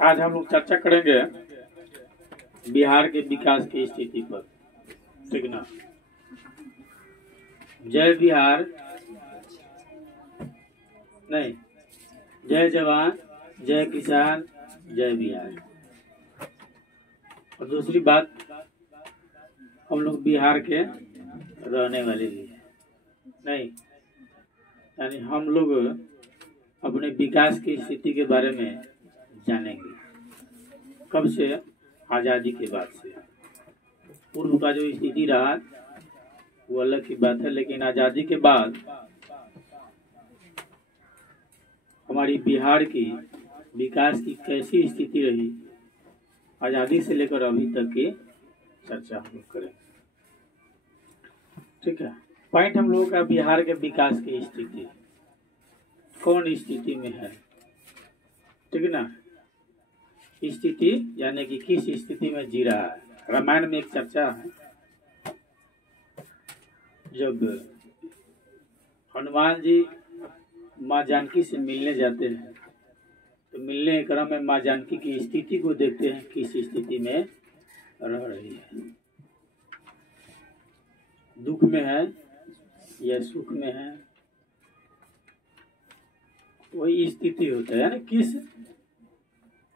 आज हम लोग चर्चा करेंगे बिहार के विकास की स्थिति पर। ठीक ना। जय बिहार, नहीं, जय जवान, जय किसान, जय बिहार। और दूसरी बात, हम लोग बिहार के रहने वाले भी हैं, नहीं, यानी हम लोग अपने विकास की स्थिति के बारे में जानेंगे। कब से? आज़ादी के बाद से। पूर्व का जो स्थिति रहा वो अलग की बात है, लेकिन आज़ादी के बाद हमारी बिहार की विकास की कैसी स्थिति रही, आज़ादी से लेकर अभी तक की चर्चा हम लोग करें। ठीक है। पॉइंट हम लोगों का बिहार के विकास की स्थिति कौन स्थिति में है। ठीक ना। स्थिति यानी कि किस स्थिति में जी रहा है। रामायण में एक चर्चा है, जब हनुमान जी माँ जानकी से मिलने जाते हैं तो मिलने के क्रम में माँ जानकी की स्थिति को देखते हैं, किस स्थिति में रह रही है, दुख में है या सुख में है। वही स्थिति होता है ना, किस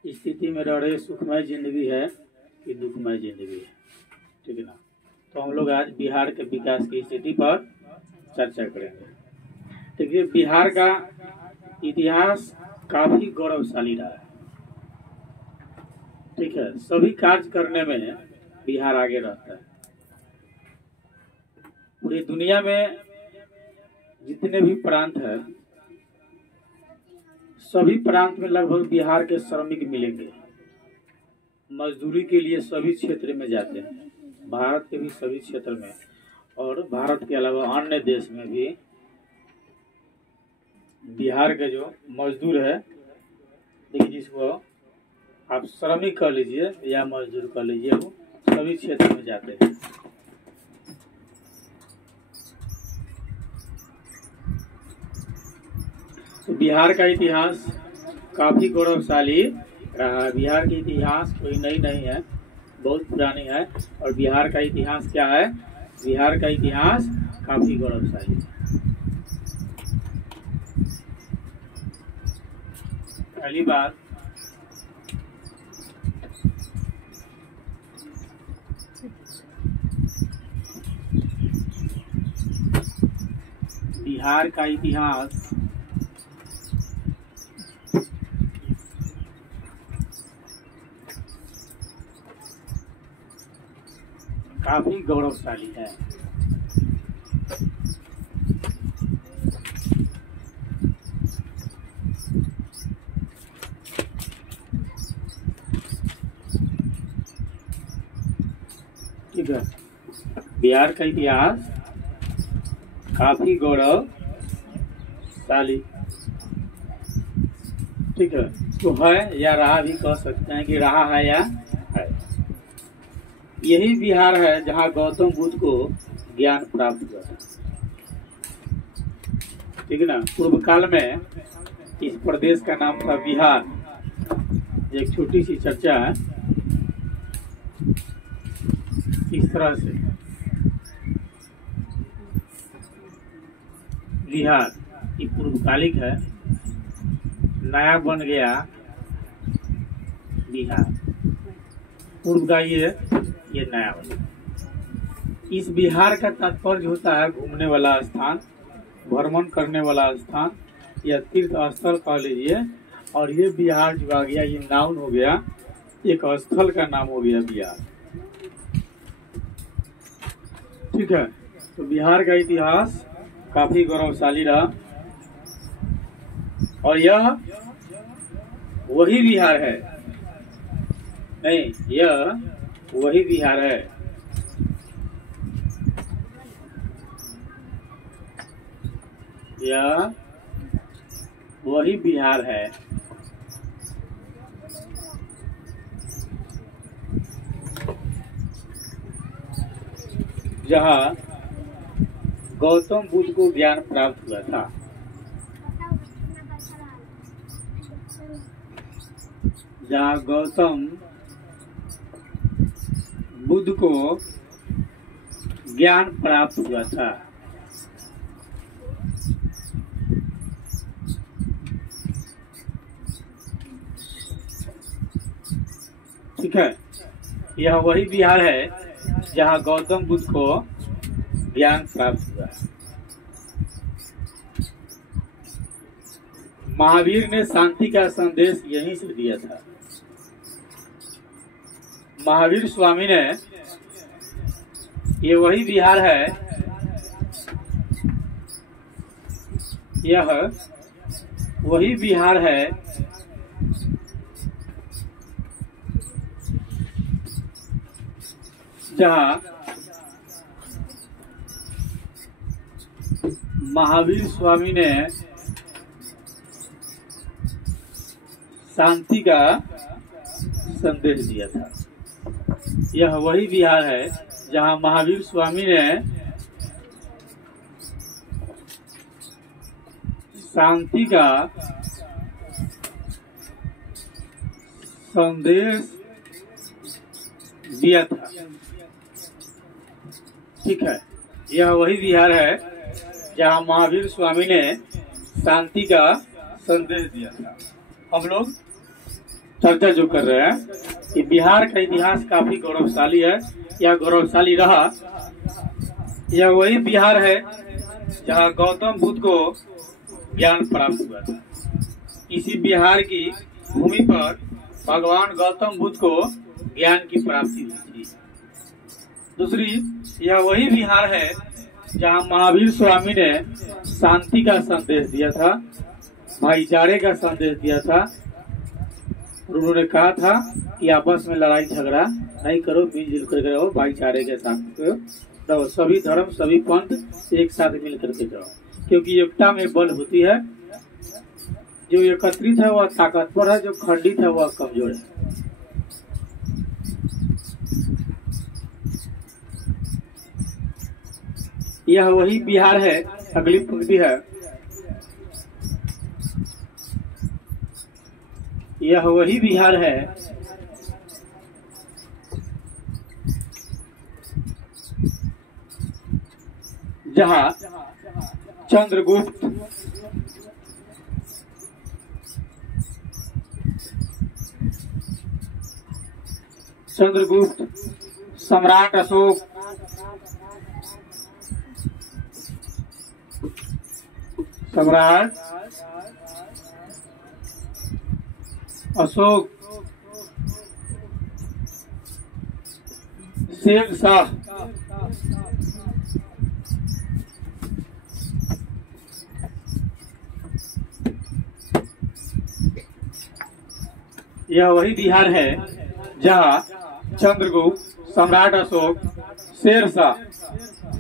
स्थिति में रह रही, सुखमय जिंदगी है कि दुखमय जिंदगी है। ठीक है ना। तो हम लोग आज बिहार के विकास की स्थिति पर चर्चा करेंगे। देखिए, बिहार का इतिहास काफी गौरवशाली रहा है। ठीक है। सभी कार्य करने में बिहार आगे रहता है। पूरी दुनिया में जितने भी प्रांत है, सभी प्रांत में लगभग बिहार के श्रमिक मिलेंगे। मजदूरी के लिए सभी क्षेत्र में जाते हैं, भारत के भी सभी क्षेत्र में, और भारत के अलावा अन्य देश में भी बिहार के जो मजदूर है, देखिए, जिसको आप श्रमिक कह लीजिए या मजदूर कह लीजिए, वो सभी क्षेत्र में जाते हैं। तो बिहार का इतिहास काफी गौरवशाली रहा है। बिहार की इतिहास कोई नई नहीं है, बहुत पुरानी है। और बिहार का इतिहास क्या है? बिहार का इतिहास काफी गौरवशाली है। पहली बात, बिहार का इतिहास काफी गौरवशाली है। ठीक है। बिहार का इतिहास काफी गौरवशाली, ठीक है, तो है या रहा भी कह सकते हैं कि रहा है या है। यही बिहार है जहाँ गौतम बुद्ध को ज्ञान प्राप्त हुआ था। ठीक है ना। पूर्व काल में इस प्रदेश का नाम था बिहार। एक छोटी सी चर्चा है इस तरह से। बिहार ये पूर्वकालिक है, नया बन गया बिहार। पूर्व का ये नया बना। इस बिहार का तात्पर्य होता है घूमने वाला स्थान, भ्रमण करने वाला स्थान या तीर्थ स्थल कह लीजिए। और ये बिहार जो आ गया, ये नाउन हो गया, एक स्थल का नाम हो गया बिहार। ठीक है। तो बिहार का इतिहास काफी गौरवशाली रहा, और यह वही बिहार है, नहीं, यह वही बिहार है यह वही बिहार है जहाँ गौतम बुद्ध को ज्ञान प्राप्त हुआ था। जहाँ गौतम बुद्ध को ज्ञान प्राप्त हुआ था। ठीक है, यह वही बिहार है जहाँ गौतम बुद्ध को ज्ञान प्राप्त हुआ। महावीर ने शांति का संदेश यहीं से दिया था। महावीर स्वामी ने, ये वही बिहार है, यह वही बिहार है जहाँ महावीर स्वामी ने शांति का संदेश दिया था। यह वही बिहार है जहाँ महावीर स्वामी ने शांति का संदेश दिया था। ठीक है, यह वही बिहार है जहाँ महावीर स्वामी ने शांति का संदेश दिया था। हम लोग चर्चा जो कर रहे हैं कि बिहार का इतिहास काफी गौरवशाली है, या गौरवशाली रहा। यह वही बिहार है जहाँ गौतम बुद्ध को ज्ञान प्राप्त हुआ था। इसी बिहार की भूमि पर भगवान गौतम बुद्ध को ज्ञान की प्राप्ति हुई थी। दूसरी, यह वही बिहार है जहाँ महावीर स्वामी ने शांति का संदेश दिया था, भाईचारे का संदेश दिया था। और उन्होंने कहा था कि आपस में लड़ाई झगड़ा नहीं करो, मिलजुल कर रहो, भाईचारे के साथ रहो, सभी धर्म सभी पंथ एक साथ मिल करके जाओ, क्योंकि एकता में बल होती है। जो एकत्रित है वह ताकतवर है, जो खंडित है वह कमजोर है। यह वही बिहार है, अगली पंक्ति है, यह वही बिहार है जहाँ चंद्रगुप्त सम्राट अशोक, शेरशाह, यह वही बिहार है जहाँ चंद्रगुप्त, सम्राट अशोक, शेरशाह।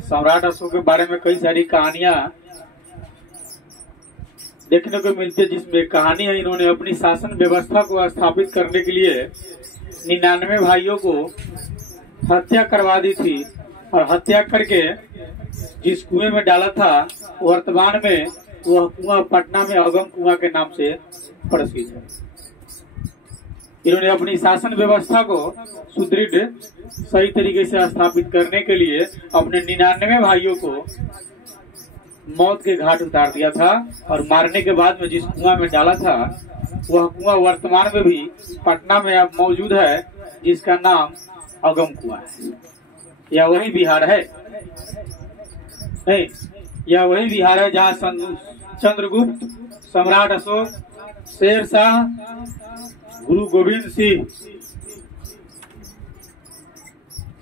सम्राट अशोक के बारे में कई सारी कहानियां देखने को मिलती है, जिसमें कहानी है इन्होंने अपनी शासन व्यवस्था को स्थापित करने के लिए 99 भाइयों को हत्या करवा दी थी, और हत्या करके जिस कुएं में डाला था वर्तमान में वह कुआं पटना में अगम कुआं के नाम से प्रसिद्ध है। इन्होंने अपनी शासन व्यवस्था को सुदृढ़ सही तरीके से स्थापित करने के लिए अपने 99 भाइयों को मौत के घाट उतार दिया था, और मारने के बाद में जिस कुआं में डाला था वह कुआं वर्तमान में भी पटना में अब मौजूद है, जिसका नाम अगम कुआं है। यह वही बिहार है, नहीं, यह वही बिहार है जहाँ चंद्रगुप्त, सम्राट अशोक, शेरशाह, गुरु गोविंद सिंह,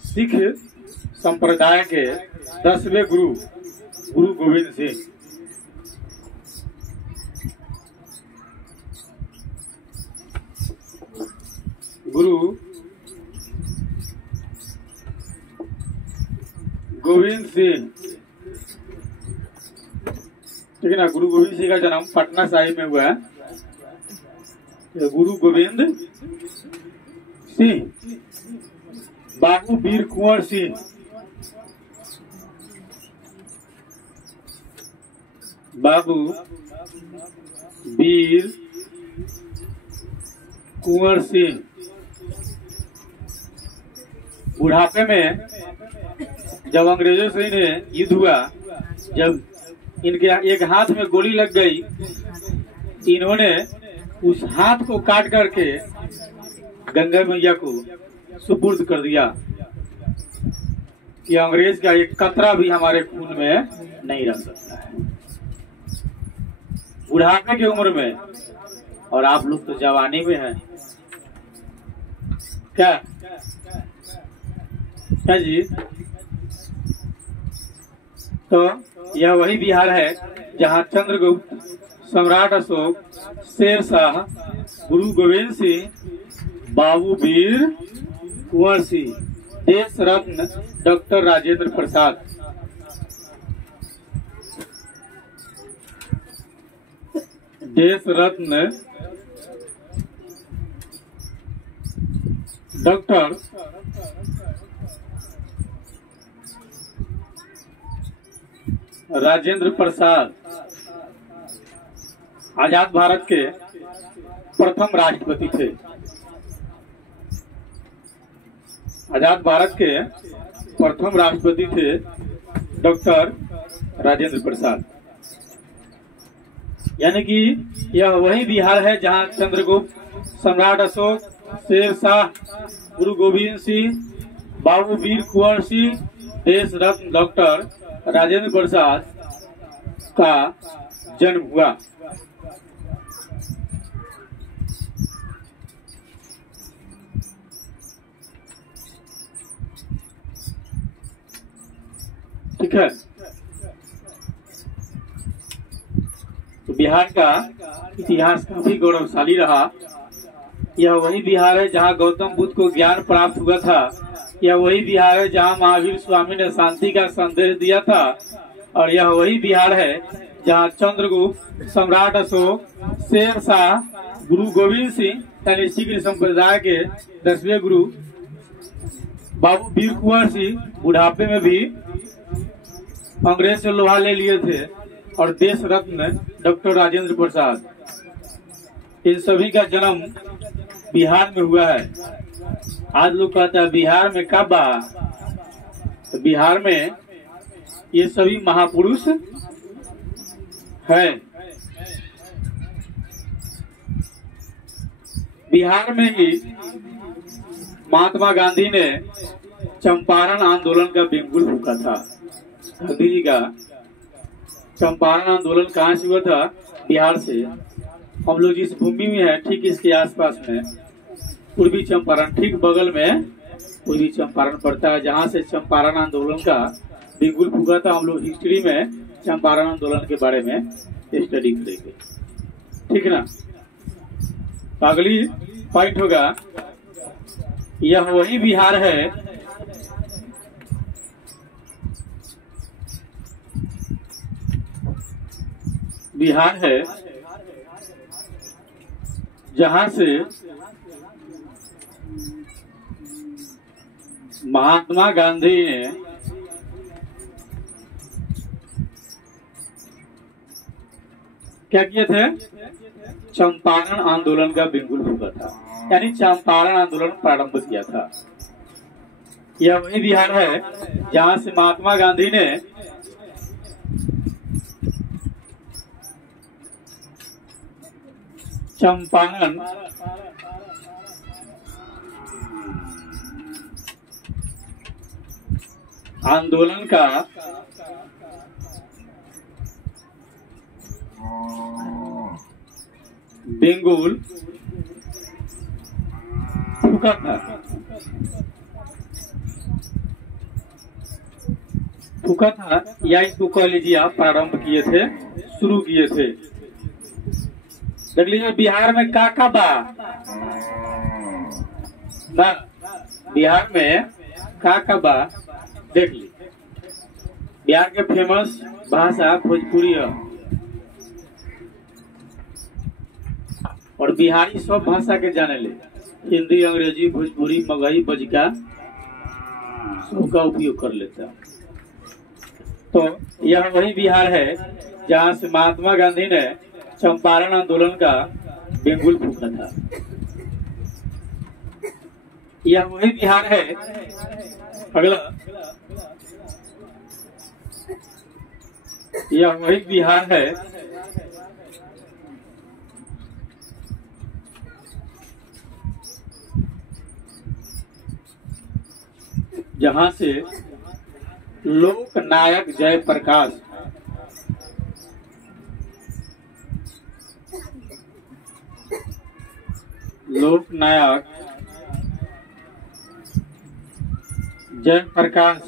सिख संप्रदाय के 10वें गुरु गोविंद सिंह, गुरु गोविंद सिंह, ठीक है ना। गुरु गोविंद सिंह का जन्म पटना साहिब में हुआ है। गुरु गोविंद सिंह, बाबू वीर कुंवर सिंह, बाबू वीर कुंवर सिंह बुढ़ापे में जब अंग्रेजों से इन्हें युद्ध हुआ, जब इनके एक हाथ में गोली लग गई, इन्होंने उस हाथ को काट करके गंगा मैया को सुपुर्द कर दिया कि अंग्रेज का एक कतरा भी हमारे खून में नहीं रह सकता है। बुढ़ापे की उम्र में, और आप लोग तो जवानी में हैं। क्या जी? तो यह वही बिहार है जहाँ चंद्रगुप्त, सम्राट अशोक, शेर शाह, गुरु गोविंद सिंह, बाबू वीर कुंवर सिंह, देश रत्न डॉक्टर राजेंद्र प्रसाद, देश रत्न डॉक्टर राजेंद्र प्रसाद आजाद भारत के प्रथम राष्ट्रपति थे। आजाद भारत के प्रथम राष्ट्रपति थे डॉक्टर राजेंद्र प्रसाद। यानी कि यह वही बिहार है जहां चंद्रगुप्त, सम्राट अशोक, शेर शाह, गुरु गोविंद सिंह, बाबू वीर कुंवर सिंह, देश रत्न डॉक्टर राजेंद्र प्रसाद का जन्म हुआ। ठीक है। तो बिहार का इतिहास काफी गौरवशाली रहा। यह वही बिहार है जहाँ गौतम बुद्ध को ज्ञान प्राप्त हुआ था। यह वही बिहार है जहाँ महावीर स्वामी ने शांति का संदेश दिया था। और यह वही बिहार है जहाँ चंद्रगुप्त, सम्राट अशोक, शेर शाह, गुरु गोविंद सिंह यानी सिख संप्रदाय के 10वें गुरु बाबू वीर कुंवर सिंह बुढ़ापे में भी अंग्रेज से लोहा ले लिए थे, और देश रत्न डॉक्टर राजेंद्र प्रसाद, इन सभी का जन्म बिहार में हुआ है। आज लोग कहते हैं बिहार में कब बा, तो बिहार में ये सभी महापुरुष है। बिहार में ही महात्मा गांधी ने चंपारण आंदोलन का बिगुल फूंका था। गांधी जी का चंपारण आंदोलन कहाँ से हुआ था? बिहार से। हम लोग जिस भूमि में है ठीक इसके आसपास में पूर्वी चंपारण, ठीक बगल में पूर्वी चंपारण पड़ता है, जहाँ से चंपारण आंदोलन का बिगुल फूंका था। हम लोग हिस्ट्री में चंपारण आंदोलन के बारे में स्टडी करेंगे, ठीक ना। तो अगली पॉइंट होगा, यह वही बिहार है जहां से महात्मा गांधी ने क्या किए थे? चंपारण आंदोलन का बिगुल फूंका था, यानी चंपारण आंदोलन प्रारंभ किया था। यह वही बिहार है जहां से महात्मा गांधी ने चंपारण आंदोलन का बिगुल फूंका था, या इसको कह लीजिए आप प्रारंभ किए थे, शुरू किए थे। देख लीजिए बिहार में का बा ना, बिहार में का बा देख लीजिए। बिहार के फेमस भाषा भोजपुरी है, और बिहारी सब भाषा के जाने ले, हिंदी, अंग्रेजी, भोजपुरी, मगही, बजका सबका उपयोग कर लेता है। तो यह वही बिहार है जहाँ से महात्मा गांधी ने चंपारण आंदोलन का बिगुल फूंका था। यह वही बिहार है। अगला, यह वही बिहार है जहां से लोक नायक जयप्रकाश लोकनायक जयप्रकाश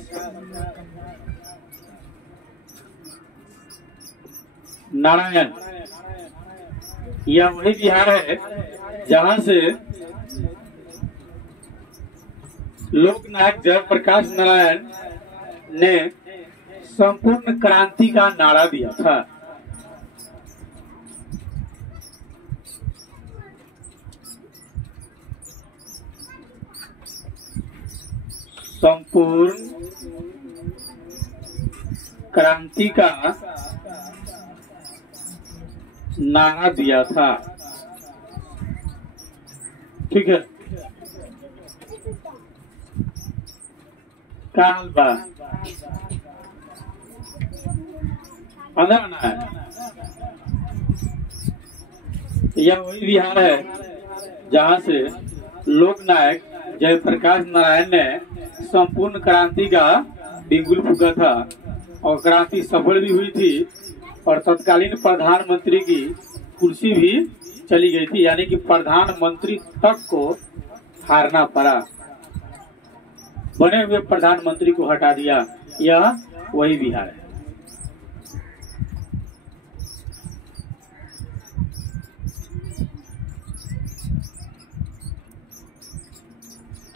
नारायण, यह वही बिहार है जहां से लोकनायक जयप्रकाश नारायण ने संपूर्ण क्रांति का नारा दिया था। संपूर्ण क्रांति का नारा दिया था। ठीक है, काल बा अंदर आना है। यह वही बिहार है जहां से लोकनायक जयप्रकाश नारायण ने संपूर्ण क्रांति का बिगुल फूका था और क्रांति सफल भी हुई थी और तत्कालीन प्रधानमंत्री की कुर्सी भी चली गई थी, यानी कि प्रधानमंत्री तक को हारना पड़ा, बने हुए प्रधानमंत्री को हटा दिया। यह वही बिहार है।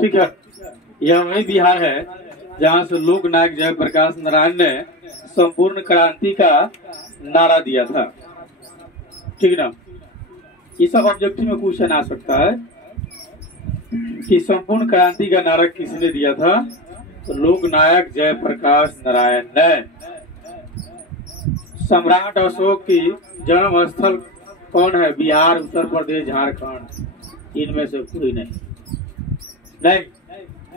ठीक है, यह वही बिहार है जहां से लोकनायक जयप्रकाश नारायण ने संपूर्ण क्रांति का नारा दिया था। ठीक ना, ये सब ऑब्जेक्टिव में क्वेश्चन आ सकता है कि संपूर्ण क्रांति का नारा किसने दिया था? तो लोकनायक जयप्रकाश नारायण ने। सम्राट अशोक की जन्म स्थल कौन है? बिहार, उत्तर प्रदेश, झारखंड, इनमें से कोई नहीं।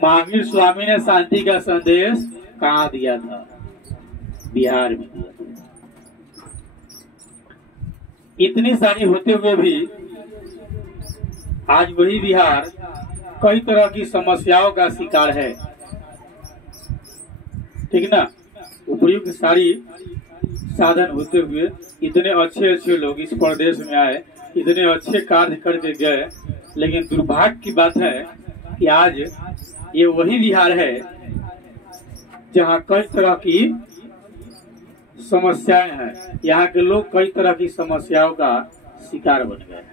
महावीर स्वामी ने शांति का संदेश कहाँ दिया था? बिहार में दिया था। इतनी सारी होते हुए भी आज वही बिहार कई तरह की समस्याओं का शिकार है। ठीक ना, उपयुक्त सारी साधन होते हुए इतने अच्छे अच्छे लोग इस प्रदेश में आए, इतने अच्छे कार्य करके गए, लेकिन दुर्भाग्य की बात है कि आज ये वही बिहार है जहाँ कई तरह की समस्याएं हैं। यहाँ के लोग कई तरह की समस्याओं का शिकार बन गए।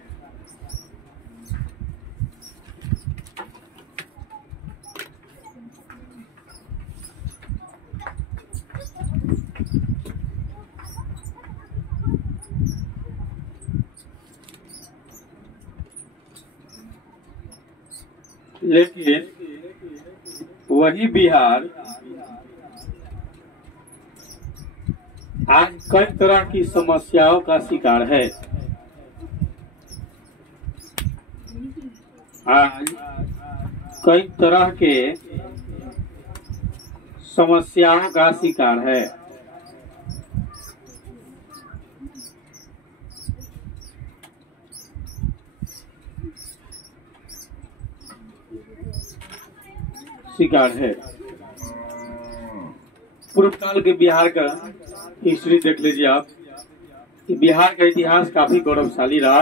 लेकिन वही बिहार आज कई तरह की समस्याओं का शिकार है। आज कई तरह के समस्याओं का शिकार है। पूर्व काल के बिहार का हिस्ट्री देख लीजिए आप कि बिहार का इतिहास काफी गौरवशाली रहा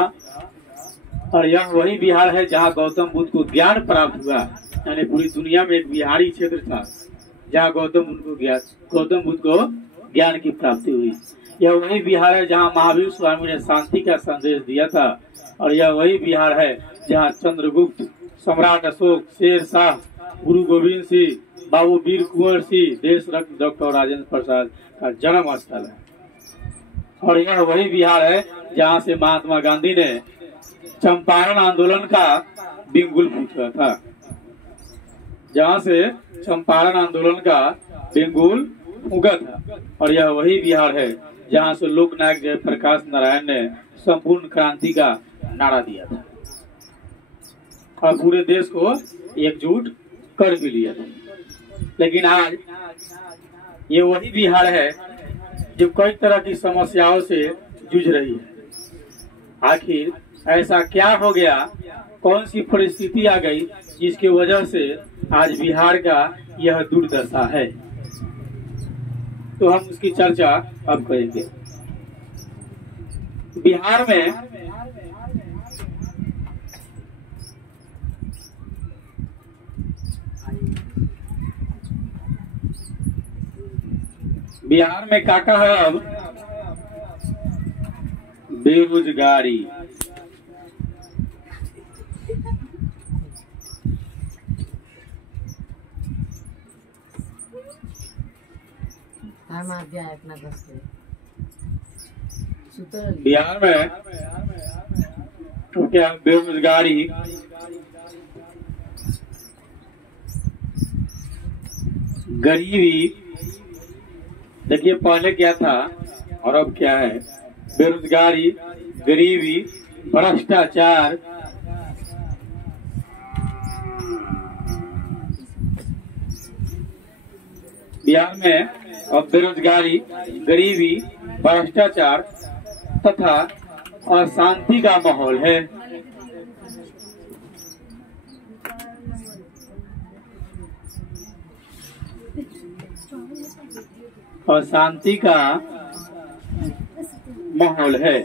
और यह वही बिहार है जहां गौतम बुद्ध को ज्ञान प्राप्त हुआ। यानी पूरी दुनिया में एक बिहारी क्षेत्र था जहां गौतम बुद्ध को ज्ञान की प्राप्ति हुई। यह वही बिहार है जहां महावीर स्वामी ने शांति का संदेश दिया था और यह वही बिहार है जहां चंद्रगुप्त, सम्राट अशोक, शेर शाह, गुरु गोविंद सिंह, बाबू वीर कुंवर सिंह, देश रत्न डॉक्टर राजेंद्र प्रसाद का जन्म स्थल है। और यह वही बिहार है जहां से महात्मा गांधी ने चंपारण आंदोलन का बिगुल फूका था, जहां से चंपारण आंदोलन का बिगुल फूका था। और यह वही बिहार है जहां से लोकनायक जयप्रकाश नारायण ने संपूर्ण क्रांति का नारा दिया था। और पूरे देश को एकजुट कर भी लिया था। लेकिन आज ये वही बिहार है जो कई तरह की समस्याओं से जूझ रही है। आखिर ऐसा क्या हो गया, कौन सी परिस्थिति आ गई जिसकी वजह से आज बिहार का यह दुर्दशा है, तो हम उसकी चर्चा अब करेंगे। बिहार में काका है अब बेरोजगारी। बिहार में तो क्या बेरोजगारी, गरीबी, देखिए पहले क्या था और अब क्या है। बेरोजगारी, गरीबी, भ्रष्टाचार, बिहार में अब बेरोजगारी, गरीबी, भ्रष्टाचार तथा अशांति का माहौल है। अशांति का माहौल है।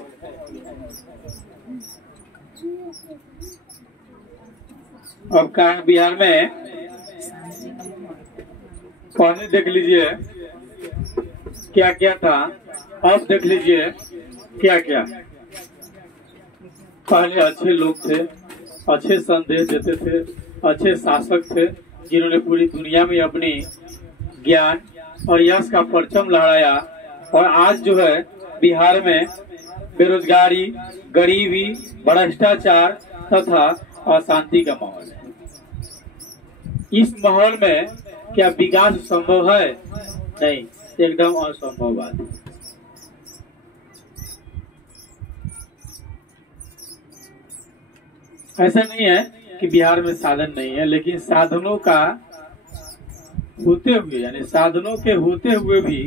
अब क्या बिहार में, पहले देख लीजिए क्या क्या था, अब देख लीजिए क्या क्या। पहले अच्छे लोग थे, अच्छे संदेश देते थे, अच्छे शासक थे जिन्होंने पूरी दुनिया में अपनी ज्ञान और यश का परचम लहराया। और आज जो है बिहार में बेरोजगारी, गरीबी, भ्रष्टाचार तथा अशांति का माहौल है। इस माहौल में क्या विकास संभव है? नहीं, एकदम असंभव बात है। ऐसा नहीं है कि बिहार में साधन नहीं है, लेकिन साधनों का होते हुए, यानी साधनों के होते हुए भी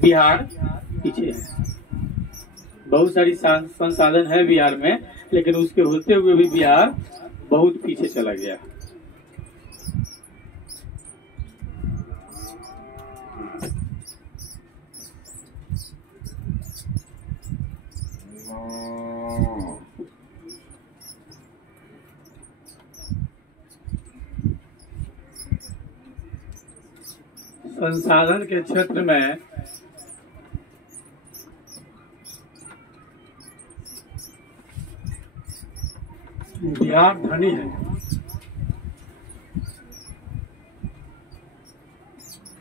बिहार पीछे है। बहुत सारी संसाधन है बिहार में, लेकिन उसके होते हुए भी बिहार बहुत पीछे चला गया। संसाधन के क्षेत्र में बिहार धनी है।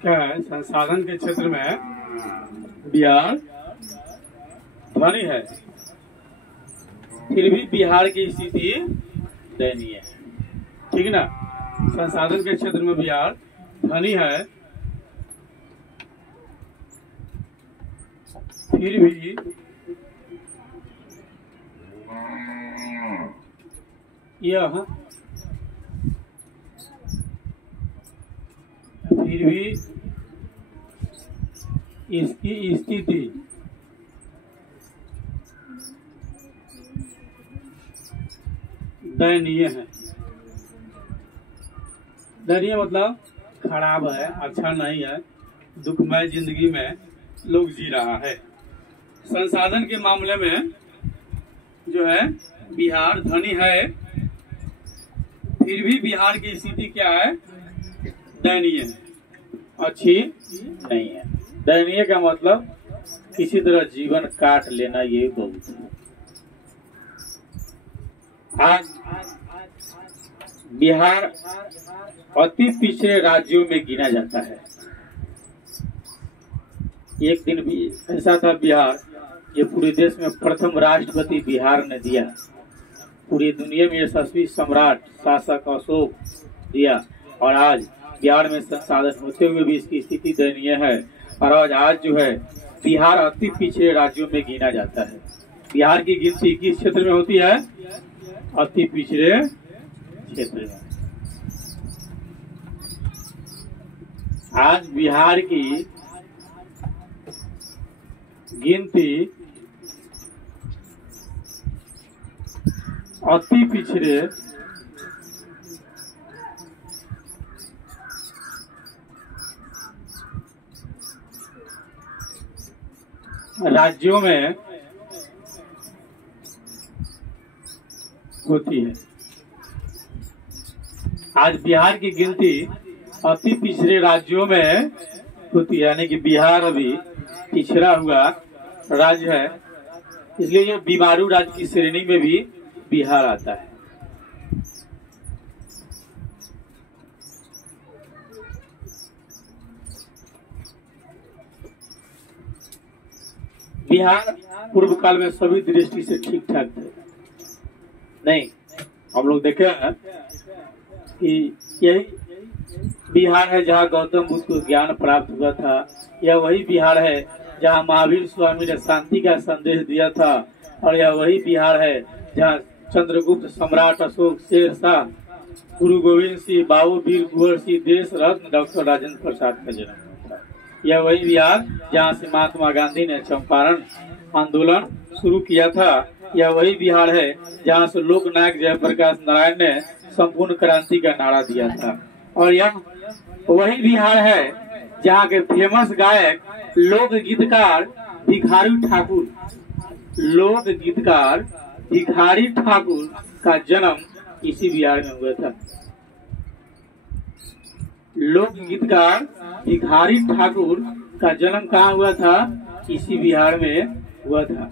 क्या है? संसाधन के क्षेत्र में बिहार धनी है, फिर भी बिहार की स्थिति दयनीय है। ठीक है ना? संसाधन के क्षेत्र में बिहार धनी है, फिर भी इसकी स्थिति दयनीय है। दयनीय मतलब खराब है, अच्छा नहीं है, दुखमय जिंदगी में लोग जी रहा है। संसाधन के मामले में जो है बिहार धनी है, फिर भी बिहार की स्थिति क्या है? दयनीय है, अच्छी नहीं है। दयनीय का मतलब किसी तरह जीवन काट लेना, ये बहुत है। आज बिहार अति पिछड़े राज्यों में गिना जाता है। एक दिन भी ऐसा था बिहार, ये पूरे देश में प्रथम राष्ट्रपति बिहार ने दिया, पूरी दुनिया में यशस्वी सम्राट शासक अशोक दिया, और आज बिहार में संसाधन होते हुए भी इसकी स्थिति दयनीय है। और आज जो है बिहार अति पिछड़े राज्यों में गिना जाता है। बिहार की गिनती किस क्षेत्र में होती है? अति पिछड़े क्षेत्र में। आज बिहार की गिनती अति पिछड़े राज्यों में होती है। आज बिहार की गिनती अति पिछड़े राज्यों में होती है, यानी कि बिहार अभी पिछड़ा हुआ राज्य है, इसलिए ये बीमारू राज्य की श्रेणी में भी बिहार आता है। बिहार पूर्व काल में सभी दृष्टि से ठीक ठाक थे। नहीं, हम लोग देखे हैं कि यही बिहार है जहाँ गौतम बुद्ध को ज्ञान प्राप्त हुआ था। यह वही बिहार है जहाँ महावीर स्वामी ने शांति का संदेश दिया था। और यह वही बिहार है जहाँ चंद्रगुप्त सम्राट अशोक, शेर शाह, गुरु गोविंद सिंह, बाबू वीर कुंवर सिंह, देश रत्न डॉक्टर राजेंद्र प्रसाद का जन्म हुआ था। यह वही बिहार जहाँ से महात्मा गांधी ने चंपारण आंदोलन शुरू किया था। यह वही बिहार है जहाँ से लोकनायक जयप्रकाश नारायण ने संपूर्ण क्रांति का नारा दिया था। और यह वही बिहार है जहाँ के फेमस गायक लोक गीतकार भिखारी ठाकुर का जन्म इसी बिहार में हुआ था। लोक गीतकार भिखारी ठाकुर का जन्म कहाँ हुआ था? इसी बिहार में हुआ था।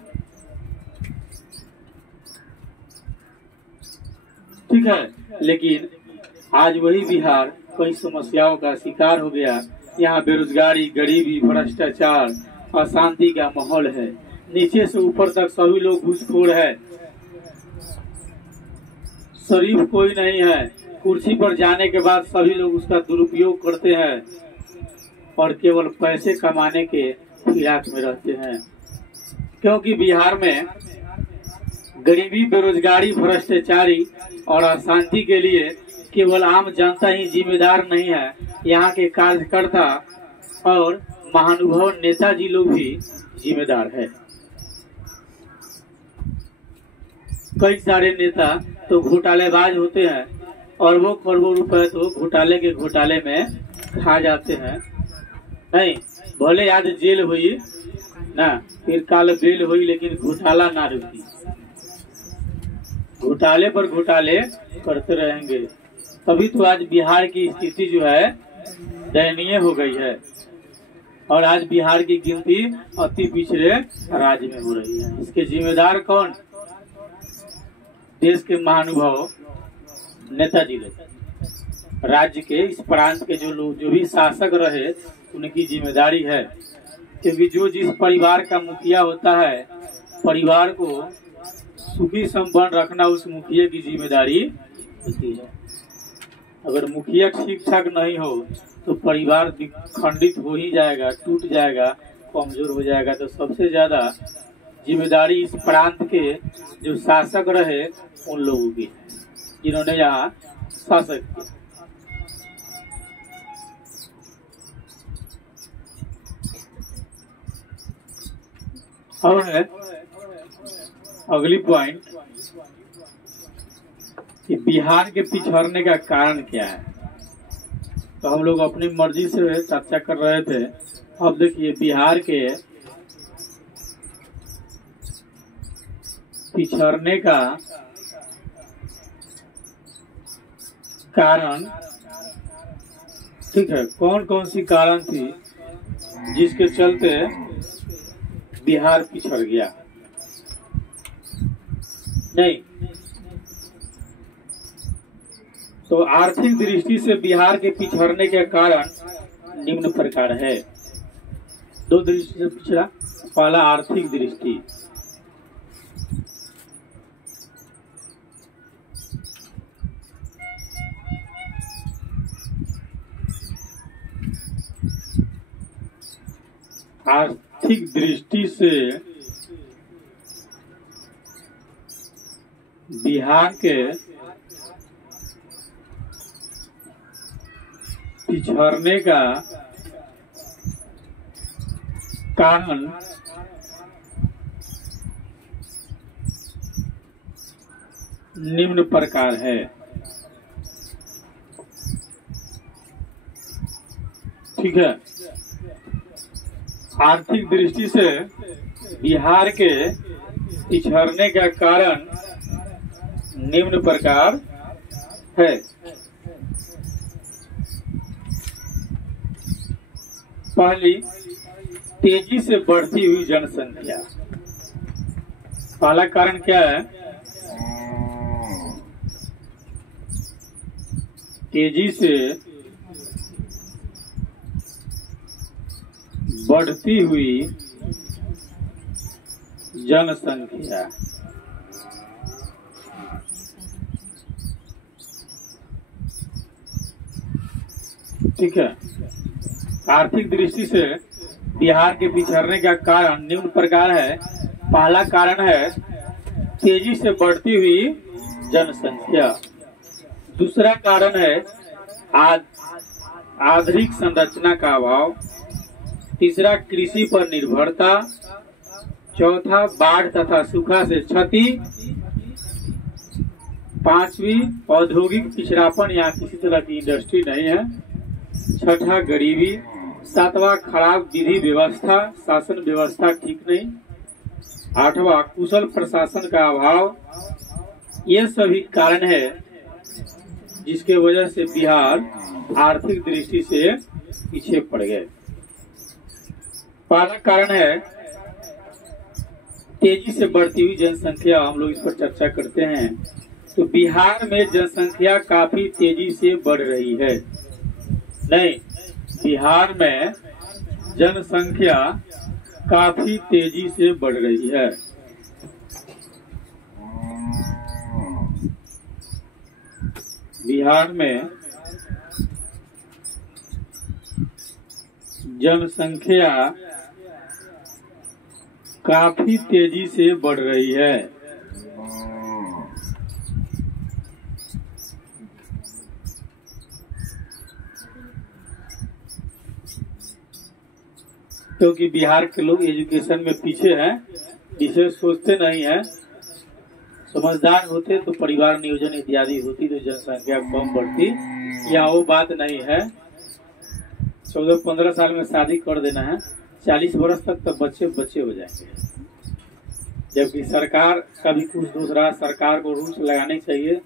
ठीक है, लेकिन आज वही बिहार कई समस्याओं का शिकार हो गया। यहाँ बेरोजगारी, गरीबी, भ्रष्टाचार, अशांति का माहौल है। नीचे से ऊपर तक सभी लोग घूसखोर है। शरीफ कोई नहीं है। कुर्सी पर जाने के बाद सभी लोग उसका दुरुपयोग करते हैं और केवल पैसे कमाने के फिराक में रहते हैं। क्योंकि बिहार में गरीबी, बेरोजगारी, भ्रष्टाचारी और अशांति के लिए केवल आम जनता ही जिम्मेदार नहीं है, यहाँ के कार्यकर्ता और महानुभाव नेताजी लोग भी जिम्मेदार है। कई सारे नेता तो घोटालेबाज होते हैं और वो करोड़ों रुपए तो घोटाले में खा जाते हैं। नहीं, भले आज जेल हुई ना, फिर काल बेल हुई, लेकिन घोटाला ना रुकी। घोटाले पर घोटाले करते रहेंगे। तभी तो आज बिहार की स्थिति जो है दयनीय हो गई है और आज बिहार की गिनती अति पिछड़े राज्य में हो रही है। इसके जिम्मेदार कौन? देश के महानुभाव नेताजी लोग। राज्य के इस प्रांत के जो भी शासक रहे उनकी जिम्मेदारी है, क्योंकि जो जिस परिवार का मुखिया होता है, परिवार को सुखी संपन्न रखना उस मुखिया की जिम्मेदारी होती है। अगर मुखिया ठीक ठाक नहीं हो तो परिवार खंडित हो ही जाएगा, टूट जाएगा, कमजोर हो जाएगा। तो सबसे ज्यादा जिम्मेदारी इस प्रांत के जो शासक रहे उन लोगों की, जिन्होंने यहाँ शासक किया। और है अगली पॉइंट कि बिहार के पिछड़ने का कारण क्या है। तो हम लोग अपनी मर्जी से चर्चा कर रहे थे। अब देखिए, बिहार के पिछड़ने का कारण, ठीक है, कौन कौन सी कारण थी जिसके चलते बिहार पिछड़ गया? नहीं, तो आर्थिक दृष्टि से बिहार के पिछड़ने के कारण निम्न प्रकार है। दो दृष्टि से पिछड़ा। पहला, आर्थिक दृष्टि। आर्थिक दृष्टि से बिहार के पिछड़ने का कारण निम्न प्रकार है। ठीक है, आर्थिक दृष्टि से बिहार के पिछड़ने का कारण निम्न प्रकार है। पहली, तेजी से बढ़ती हुई जनसंख्या। पहला कारण क्या है? तेजी से बढ़ती हुई जनसंख्या। ठीक है, आर्थिक दृष्टि से बिहार के पिछड़ने का कारण निम्न प्रकार है। पहला कारण है तेजी से बढ़ती हुई जनसंख्या। दूसरा कारण है आधुनिक संरचना का अभाव। तीसरा, कृषि पर निर्भरता। चौथा, बाढ़ तथा सूखा से क्षति। पांचवी, औद्योगिक पिछड़ापन, यहाँ किसी तरह की इंडस्ट्री नहीं है। छठा, गरीबी। सातवां, खराब विधि व्यवस्था, शासन व्यवस्था ठीक नहीं। आठवां, कुशल प्रशासन का अभाव। ये सभी कारण है जिसके वजह से बिहार आर्थिक दृष्टि से पीछे पड़ गए। पहला कारण है तेजी से बढ़ती हुई जनसंख्या। हम लोग इस पर चर्चा करते हैं। तो बिहार में जनसंख्या काफी तेजी से बढ़ रही है। नहीं, बिहार में जनसंख्या काफी तेजी से बढ़ रही है। बिहार में जनसंख्या काफी तेजी से बढ़ रही है। क्योंकि बिहार के लोग एजुकेशन में पीछे हैं, इसे सोचते नहीं है। समझदार होते तो परिवार नियोजन इत्यादि होती तो जनसंख्या कम बढ़ती। या वो बात नहीं है। 14-15 साल में शादी कर देना है, 40 वर्ष तक तो बच्चे बच्चे हो जाएंगे। जबकि सरकार का भी कुछ दोष रहा। सरकार को रूल्स लगाने चाहिए।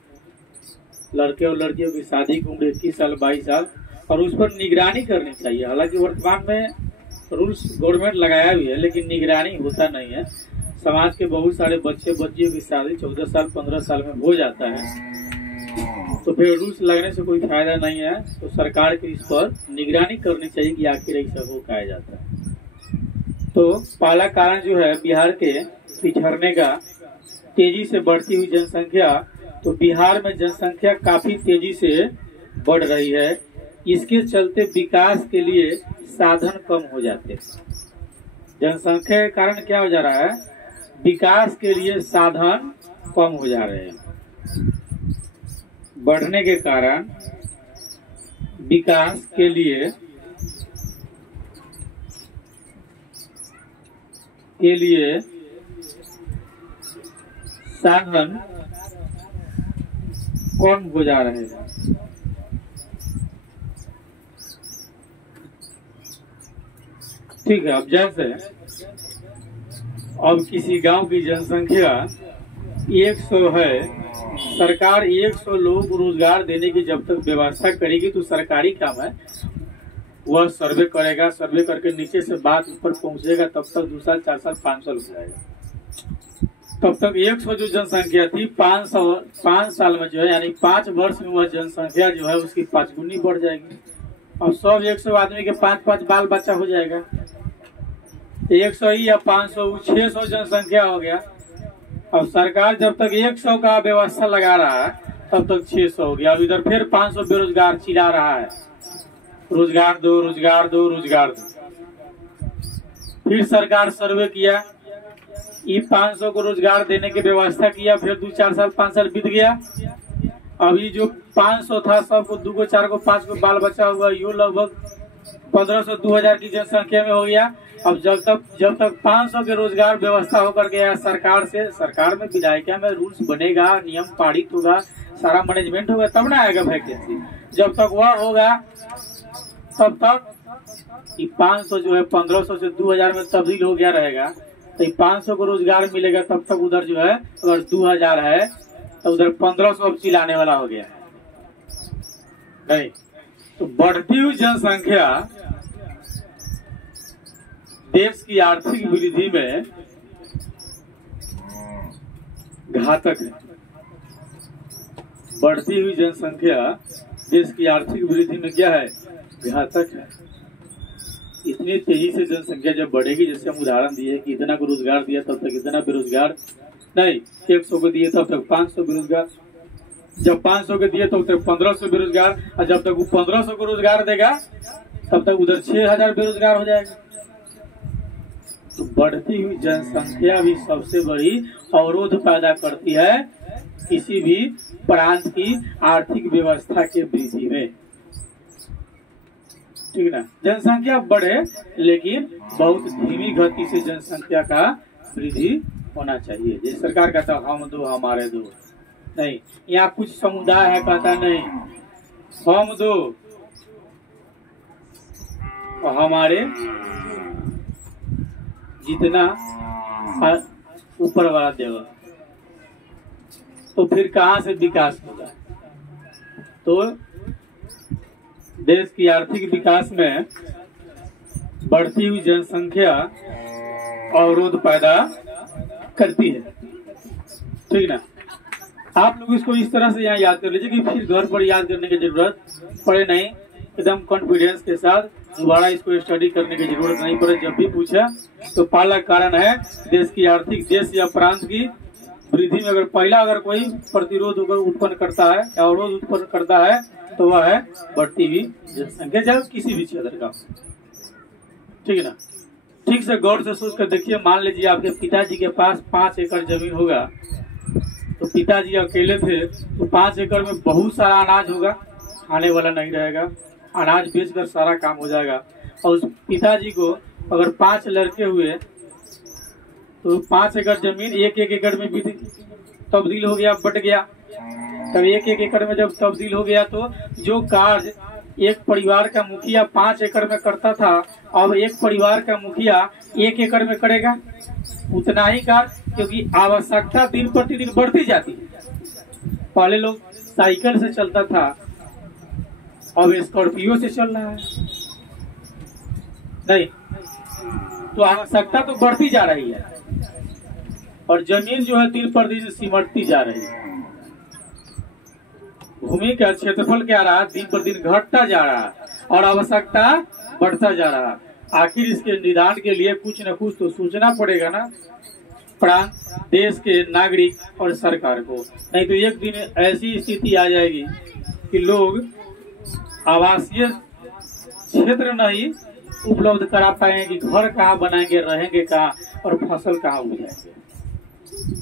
लड़के और लड़कियों की शादी की उम्र 21 साल 22 साल और उस पर निगरानी करनी चाहिए। हालांकि वर्तमान में रूल्स गवर्नमेंट लगाया भी है, लेकिन निगरानी होता नहीं है। समाज के बहुत सारे बच्चे बच्चियों की शादी 14 साल 15 साल में हो जाता है, तो फिर रूल्स लगने से कोई फायदा नहीं है। तो सरकार की इस पर निगरानी करनी चाहिए कि आखिर ऐसा हो कहा जाता है। तो पहला कारण जो है बिहार के पिछड़ने का, तेजी से बढ़ती हुई जनसंख्या। तो बिहार में जनसंख्या काफी तेजी से बढ़ रही है। इसके चलते विकास के लिए साधन कम हो जाते हैं। जनसंख्या के कारण क्या हो जा रहा है? विकास के लिए साधन कम हो जा रहे हैं। बढ़ने के कारण विकास के लिए साधन कम हो जा रहे हैं। ठीक है, अब जैसे अब किसी गांव की जनसंख्या 100 है, सरकार 100 लोगों को रोजगार देने की जब तक व्यवस्था करेगी तो सरकारी काम है, वह सर्वे करेगा। सर्वे करके नीचे से बात ऊपर पहुंचेगा, तब तक 2 साल 4 साल 5 साल हो जाएगा। तब तक 100 जो जनसंख्या थी 5 साल में जो है, यानी 5 वर्ष में वह जनसंख्या जो है उसकी 5 गुनी बढ़ जाएगी। अब सब 100 आदमी के 5-5 बाल बच्चा हो जाएगा। 100 ही या 500 600 जनसंख्या हो गया। अब सरकार जब तक 100 का व्यवस्था लगा रहा है तब तक 600 हो गया। अब इधर फिर 500 बेरोजगार चिल्ला रहा है, रोजगार दो रोजगार दो रोजगार दो। फिर सरकार सर्वे किया, ये 500 को रोजगार देने की व्यवस्था किया। फिर 2-4 साल 5 साल बीत गया, अभी जो 500 था सबको 2 को 4 को 5 को बाल बच्चा हुआ, यो लगभग 1500 2000 की जनसंख्या में हो गया। अब जब तक 500 के रोजगार व्यवस्था होकर गया सरकार में विधायिका में रूल्स बनेगा, नियम पारित होगा, सारा मैनेजमेंट होगा, तब ना आएगा वैकेंसी। जब तक वह होगा तब तक 500 जो है 1500 से 2000 में तब्दील हो गया रहेगा। तो 500 को रोजगार मिलेगा, तब तक उधर जो है अगर 2000 है तो उधर 1500 अब चिल्लाने वाला हो गया है। नहीं तो बढ़ती हुई जनसंख्या देश की आर्थिक वृद्धि में घातक है। बढ़ती हुई जनसंख्या देश की आर्थिक वृद्धि में क्या है? घातक है। इतनी तेजी से जनसंख्या जब बढ़ेगी, जैसे हम उदाहरण दिए कि इतना को रोजगार दिया तब तक इतना बेरोजगार, नहीं 100 को दिए तब तक 500 बेरोजगार, जब 500 के दिए तब तक 1500 बेरोजगार, और जब तक वो 1500 को रोजगार देगा तब तक उधर 6000 बेरोजगार हो जाएगा। तो बढ़ती हुई जनसंख्या भी सबसे बड़ी अवरोध पैदा करती है किसी भी प्रांत की आर्थिक व्यवस्था के वृद्धि में। ठीक ना, जनसंख्या बढ़े लेकिन बहुत धीमी गति से जनसंख्या का वृद्धि होना चाहिए। जैसे सरकार कहता है हम दो हमारे दो, नहीं, यहाँ कुछ समुदाय है कहता नहीं हम दो और हमारे जितना ऊपर वाला देगा, तो फिर कहाँ से विकास होगा? तो देश की आर्थिक विकास में बढ़ती हुई जनसंख्या अवरोध पैदा करती है। ठीक ना, आप लोग इसको इस तरह से यहाँ याद कर लीजिए कि फिर घर पर याद करने की जरूरत पड़े नहीं, एकदम कॉन्फिडेंस के साथ दोबारा इसको स्टडी करने की जरूरत नहीं पड़े। जब भी पूछा तो पहला कारण है देश की आर्थिक, देश या प्रांत की वृद्धि में अगर कोई प्रतिरोध उत्पन्न करता है या अवरोध उत्पन्न करता है तो वह है बढ़ती हुई जनसंख्या, चाहे किसी भी क्षेत्र का। ठीक है ना, ठीक से गौर से सोच कर देखिए। मान लीजिए आपके पिताजी के पास 5 एकड़ जमीन होगा, तो पिताजी अकेले थे तो 5 एकड़ में बहुत सारा अनाज होगा, खाने वाला नहीं रहेगा, अनाज बेचकर सारा काम हो जाएगा। और उस पिताजी को अगर 5 लड़के हुए तो 5 एकड़ जमीन 1-1 एकड़ में भी तब्दील हो गया, बट गया। तब 1-1 एकड़ में जब तब्दील हो गया तो जो कार्य एक परिवार का मुखिया 5 एकड़ में करता था, अब एक परिवार का मुखिया 1 एकड़ में करेगा उतना ही कार्य, क्योंकि आवश्यकता दिन प्रतिदिन बढ़ती जाती है। पहले लोग साइकिल से चलता था, अब स्कॉर्पियो से चल रहा है, नहीं तो आवश्यकता तो बढ़ती जा रही है और जमीन जो है दिन पर दिन सिमटती जा रही है। भूमि का क्षेत्रफल क्या रहा, दिन पर दिन घटता जा रहा है और आवश्यकता बढ़ता जा रहा है। आखिर इसके निदान के लिए कुछ न कुछ तो सोचना पड़ेगा ना, प्रांत, देश के नागरिक और सरकार को। नहीं तो एक दिन ऐसी स्थिति आ जाएगी कि लोग आवासीय क्षेत्र नहीं उपलब्ध करा पाएंगे कि घर कहाँ बनाएंगे, रहेंगे कहाँ और फसल कहाँ उगाएंगे।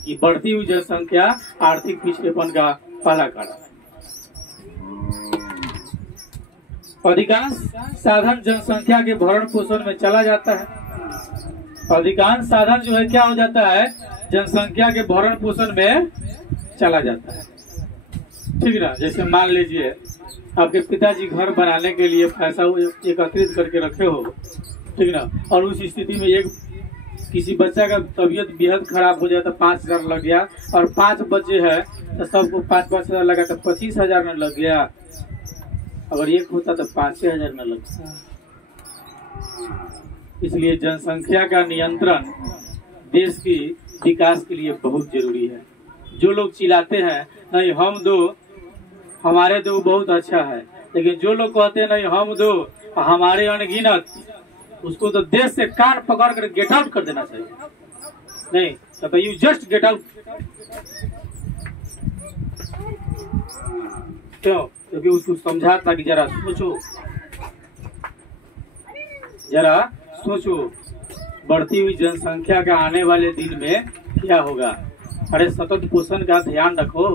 ये बढ़ती हुई जनसंख्या आर्थिक पिछड़ेपन का पहला कारण। अधिकांश साधन जनसंख्या के भरण पोषण में चला जाता है। अधिकांश साधन जो है क्या हो जाता है, जनसंख्या के भरण पोषण में चला जाता है। ठीक ना, जैसे मान लीजिए आपके पिताजी घर बनाने के लिए पैसा एकत्रित करके रखे हो, ठीक ना, और उस स्थिति में एक किसी बच्चा का तबीयत बेहद खराब हो जाए तो 5000 लग गया, और 5 बच्चे हैं तो सबको 5-5 हजार लगा तो 25,000 में लग गया। अगर एक होता तो 5,000 में लगता। इसलिए जनसंख्या का नियंत्रण देश की विकास के लिए बहुत जरूरी है। जो लोग चिल्लाते हैं नहीं हम दो हमारे दो बहुत अच्छा है, लेकिन जो लोग कहते हैं नहीं हम दो हमारे अनगिनत, उसको तो देश से कान पकड़ कर गेट आउट कर देना चाहिए। नहीं तो यू जस्ट गेट आउट। क्यों? क्योंकि उसको समझा था कि जरा सोचो बढ़ती हुई जनसंख्या का आने वाले दिन में क्या होगा। अरे सतत पोषण का ध्यान रखो,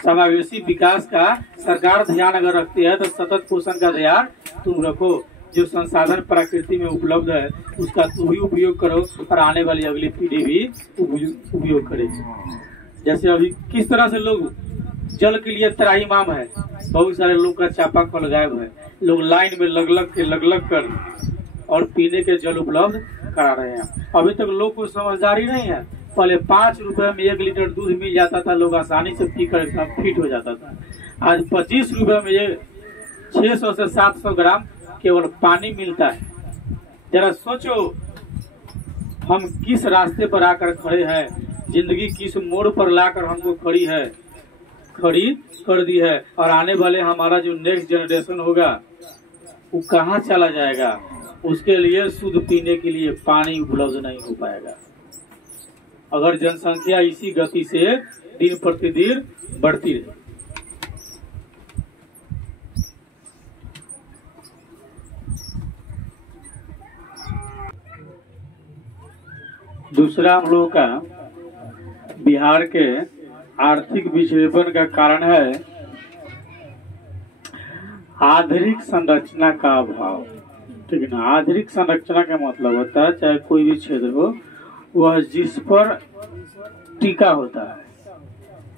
समावेशी विकास का सरकार ध्यान अगर रखती है तो सतत पोषण का ध्यान तुम रखो। जो संसाधन प्रकृति में उपलब्ध है उसका तुम भी उपयोग करो और आने वाली अगली पीढ़ी भी उपयोग करे। जैसे अभी किस तरह से लोग जल के लिए त्राहिमाम है, बहुत सारे लोग का चापाकल गायब है, लोग लाइन में लग कर और पीने के जल उपलब्ध करा रहे हैं। अभी तक लोग को समझदारी नहीं है। पहले 5 रुपए में 1 लीटर दूध मिल जाता था, लोग आसानी से पी कर एकदम फिट हो जाता था। आज 25 रुपए में ये 600 से 700 ग्राम केवल पानी मिलता है। जरा सोचो हम किस रास्ते पर आकर खड़े हैं, जिंदगी किस मोड़ पर लाकर हमको खड़ी कर दी है, और आने वाले हमारा जो नेक्स्ट जनरेशन होगा वो कहाँ चला जाएगा। उसके लिए शुद्ध पीने के लिए पानी उपलब्ध नहीं हो पाएगा अगर जनसंख्या इसी गति से दिन प्रतिदिन बढ़ती रहे। दूसरा हम लोगों का बिहार के आर्थिक पिछड़ेपन का कारण है आधुनिक संरचना का अभाव। ठीक है ना। आधुनिक संरचना का मतलब होता है चाहे कोई भी क्षेत्र हो वह जिस पर टिका होता है।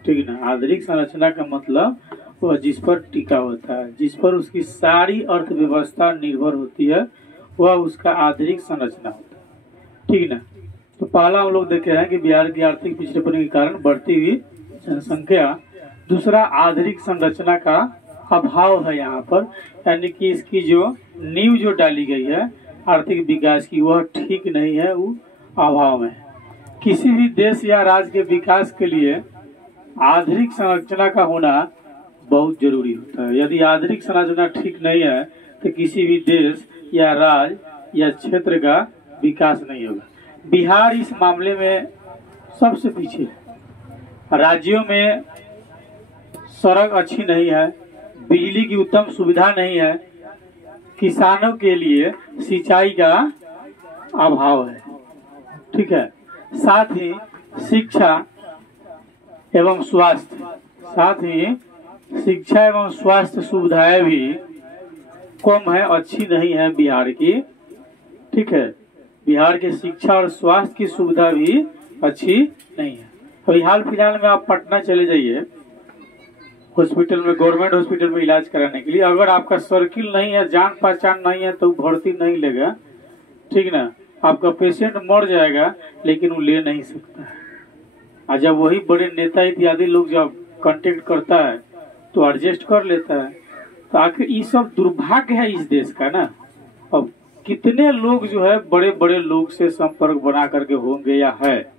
ठीक है ना। आधुनिक संरचना का मतलब वह जिस पर टिका होता है, जिस पर उसकी सारी अर्थव्यवस्था निर्भर होती है, वह उसका आधुनिक संरचना होता है। ठीक है ना। तो पहला हम लोग देखे हैं कि बिहार की आर्थिक पिछड़ेपन के कारण बढ़ती हुई जनसंख्या। दूसरा आधुनिक संरचना का अभाव है यहाँ पर, यानी कि इसकी जो नींव जो डाली गई है आर्थिक विकास की वह ठीक नहीं है, वो अभाव में। किसी भी देश या राज्य के विकास के लिए आधुनिक संरचना का होना बहुत जरूरी होता है। यदि आधुनिक संरचना ठीक नहीं है तो किसी भी देश या राज्य या क्षेत्र का विकास नहीं होगा। बिहार इस मामले में सबसे पीछे है। राज्यों में सड़क अच्छी नहीं है, बिजली की उत्तम सुविधा नहीं है, किसानों के लिए सिंचाई का अभाव है। ठीक है। साथ ही शिक्षा एवं स्वास्थ्य सुविधाएं भी कम है, अच्छी नहीं है बिहार की। ठीक है। बिहार के शिक्षा और स्वास्थ्य की सुविधा भी अच्छी नहीं है। अभी हाल फिलहाल में आप पटना चले जाइए हॉस्पिटल में, गवर्नमेंट हॉस्पिटल में इलाज कराने के लिए, अगर आपका सर्किल नहीं है, जान पहचान नहीं है तो भर्ती नहीं लेगा। ठीक ना। आपका पेशेंट मर जाएगा लेकिन वो ले नहीं सकता है। और जब वही बड़े नेता इत्यादि लोग जब कांटेक्ट करता है तो एडजस्ट कर लेता है। तो आखिर ये सब दुर्भाग्य है इस देश का ना। अब कितने लोग जो है बड़े बड़े लोग से संपर्क बना करके होंगे या है,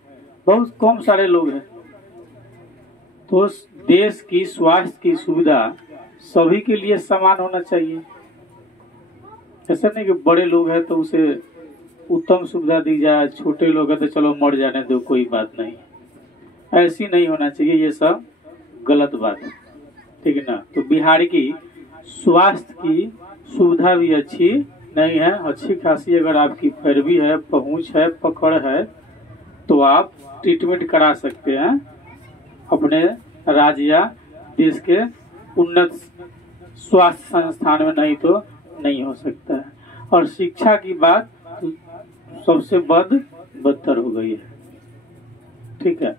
बहुत कम सारे लोग हैं। तो देश की स्वास्थ्य की सुविधा सभी के लिए समान होना चाहिए। ऐसा नहीं कि बड़े लोग हैं तो उसे उत्तम सुविधा दी जाए, छोटे लोग हैं तो चलो मर जाने दो कोई बात नहीं, ऐसी नहीं होना चाहिए। ये सब गलत बात है। ठीक है ना। तो बिहार की स्वास्थ्य की सुविधा भी अच्छी नहीं है। अच्छी खासी अगर आपकी पैरवी है, पहुंच है, पकड़ है तो आप ट्रीटमेंट करा सकते हैं अपने राज्य या देश के उन्नत स्वास्थ्य संस्थान में, नहीं तो नहीं हो सकता है। और शिक्षा की बात सबसे बदतर हो गई है। ठीक है।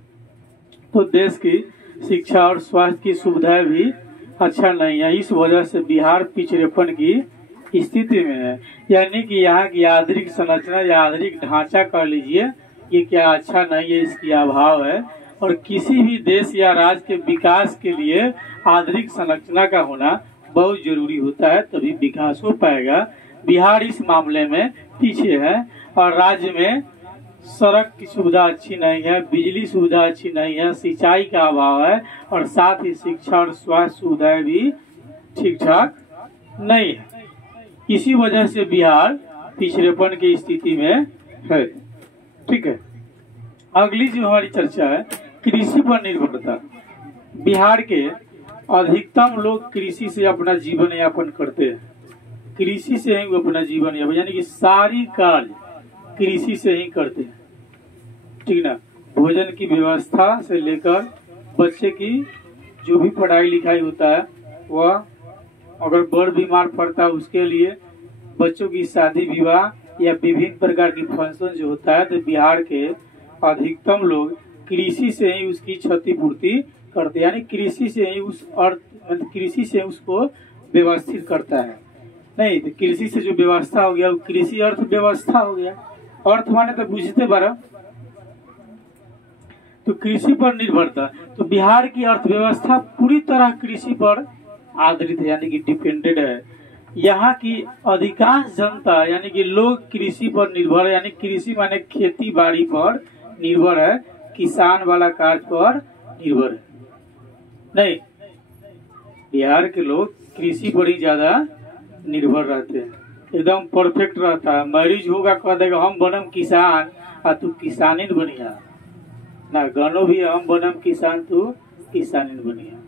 तो देश की शिक्षा और स्वास्थ्य की सुविधाएं भी अच्छा नहीं है। इस वजह से बिहार पिछड़ेपन की स्थिति में है। यानी कि यहाँ की आधुनिक संरचना या आधुनिक ढांचा कर लीजिए, ये क्या अच्छा नहीं है, इसकी अभाव है। और किसी भी देश या राज्य के विकास के लिए आधुनिक संरचना का होना बहुत जरूरी होता है, तभी विकास हो पाएगा। बिहार इस मामले में पीछे है और राज्य में सड़क की सुविधा अच्छी नहीं है, बिजली सुविधा अच्छी नहीं है, सिंचाई का अभाव है और साथ ही शिक्षा और स्वास्थ्य सुविधाएं भी ठीक ठाक नहीं है। इसी वजह से बिहार पिछड़ेपन की स्थिति में है। ठीक है। अगली जो हमारी चर्चा है कृषि पर निर्भरता। बिहार के अधिकतम लोग कृषि से अपना जीवन यापन करते हैं। कृषि से ही वो अपना जीवन यापन, यानी कि सारी कार्य कृषि से ही करते हैं। ठीक ना। भोजन की व्यवस्था से लेकर बच्चे की जो भी पढ़ाई लिखाई होता है वह अगर बड़ बीमार पड़ता है उसके लिए, बच्चों की शादी विवाह या विभिन्न प्रकार की फंक्शन जो होता है, तो बिहार के अधिकतम लोग कृषि से ही उसकी क्षतिपूर्ति करते हैं, यानी कृषि से ही उस अर्थ कृषि से उसको व्यवस्थित करता है। नहीं तो कृषि से जो व्यवस्था हो गया वो कृषि अर्थव्यवस्था हो गया। अर्थ माने तो बुझते बारह, तो कृषि पर निर्भरता। तो बिहार की अर्थव्यवस्था पूरी तरह कृषि पर आधारित है, यानी कि डिपेंडेड है। यहाँ की अधिकांश जनता यानी कि लोग कृषि पर निर्भर है, यानी कृषि माने खेती बाड़ी पर निर्भर है, किसान वाला कार्य पर निर्भर है। नहीं, बिहार के लोग कृषि पर ही ज्यादा निर्भर रहते हैं, एकदम परफेक्ट रहता है। मैरिज होगा कह देगा हम बनम किसान आ तू किसानी बनिया ना, गानो भी हम बनम किसान तू किसानी बनिया।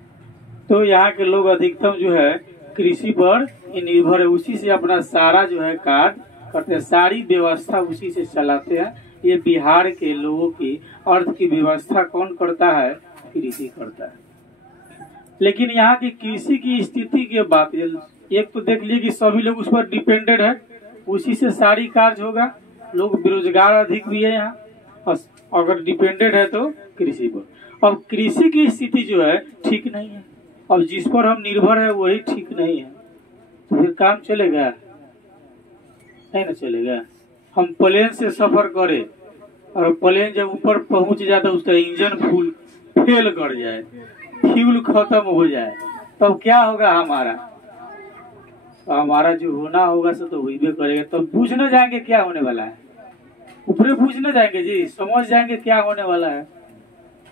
तो यहाँ के लोग अधिकतम जो है कृषि पर ही निर्भर है, उसी से अपना सारा जो है कार्य करते हैं, सारी व्यवस्था उसी से चलाते हैं। ये बिहार के लोगों की अर्थ की व्यवस्था कौन करता है? कृषि करता है। लेकिन यहाँ की कृषि की स्थिति की बात, एक तो देख लिए कि सभी लोग उस पर डिपेंडेड है, उसी से सारी कार्य होगा। लोग बेरोजगार अधिक भी है यहाँ, अगर डिपेंडेड है तो कृषि पर। अब कृषि की स्थिति जो है ठीक नहीं है, अब जिस पर हम निर्भर है वही ठीक नहीं है, तो फिर काम चलेगा? नहीं ना चलेगा। हम प्लेन से सफर करें और प्लेन जब ऊपर पहुंच जाता है उसका इंजन फुल फेल कर जाए, फ्यूल खत्म हो जाए, तब क्या होगा हमारा? हमारा जो होना होगा सो तो हुई भी करेगा। तब बूझ न जाएंगे क्या होने वाला है, ऊपर बूझ न जाएंगे जी, समझ जाएंगे क्या होने वाला है।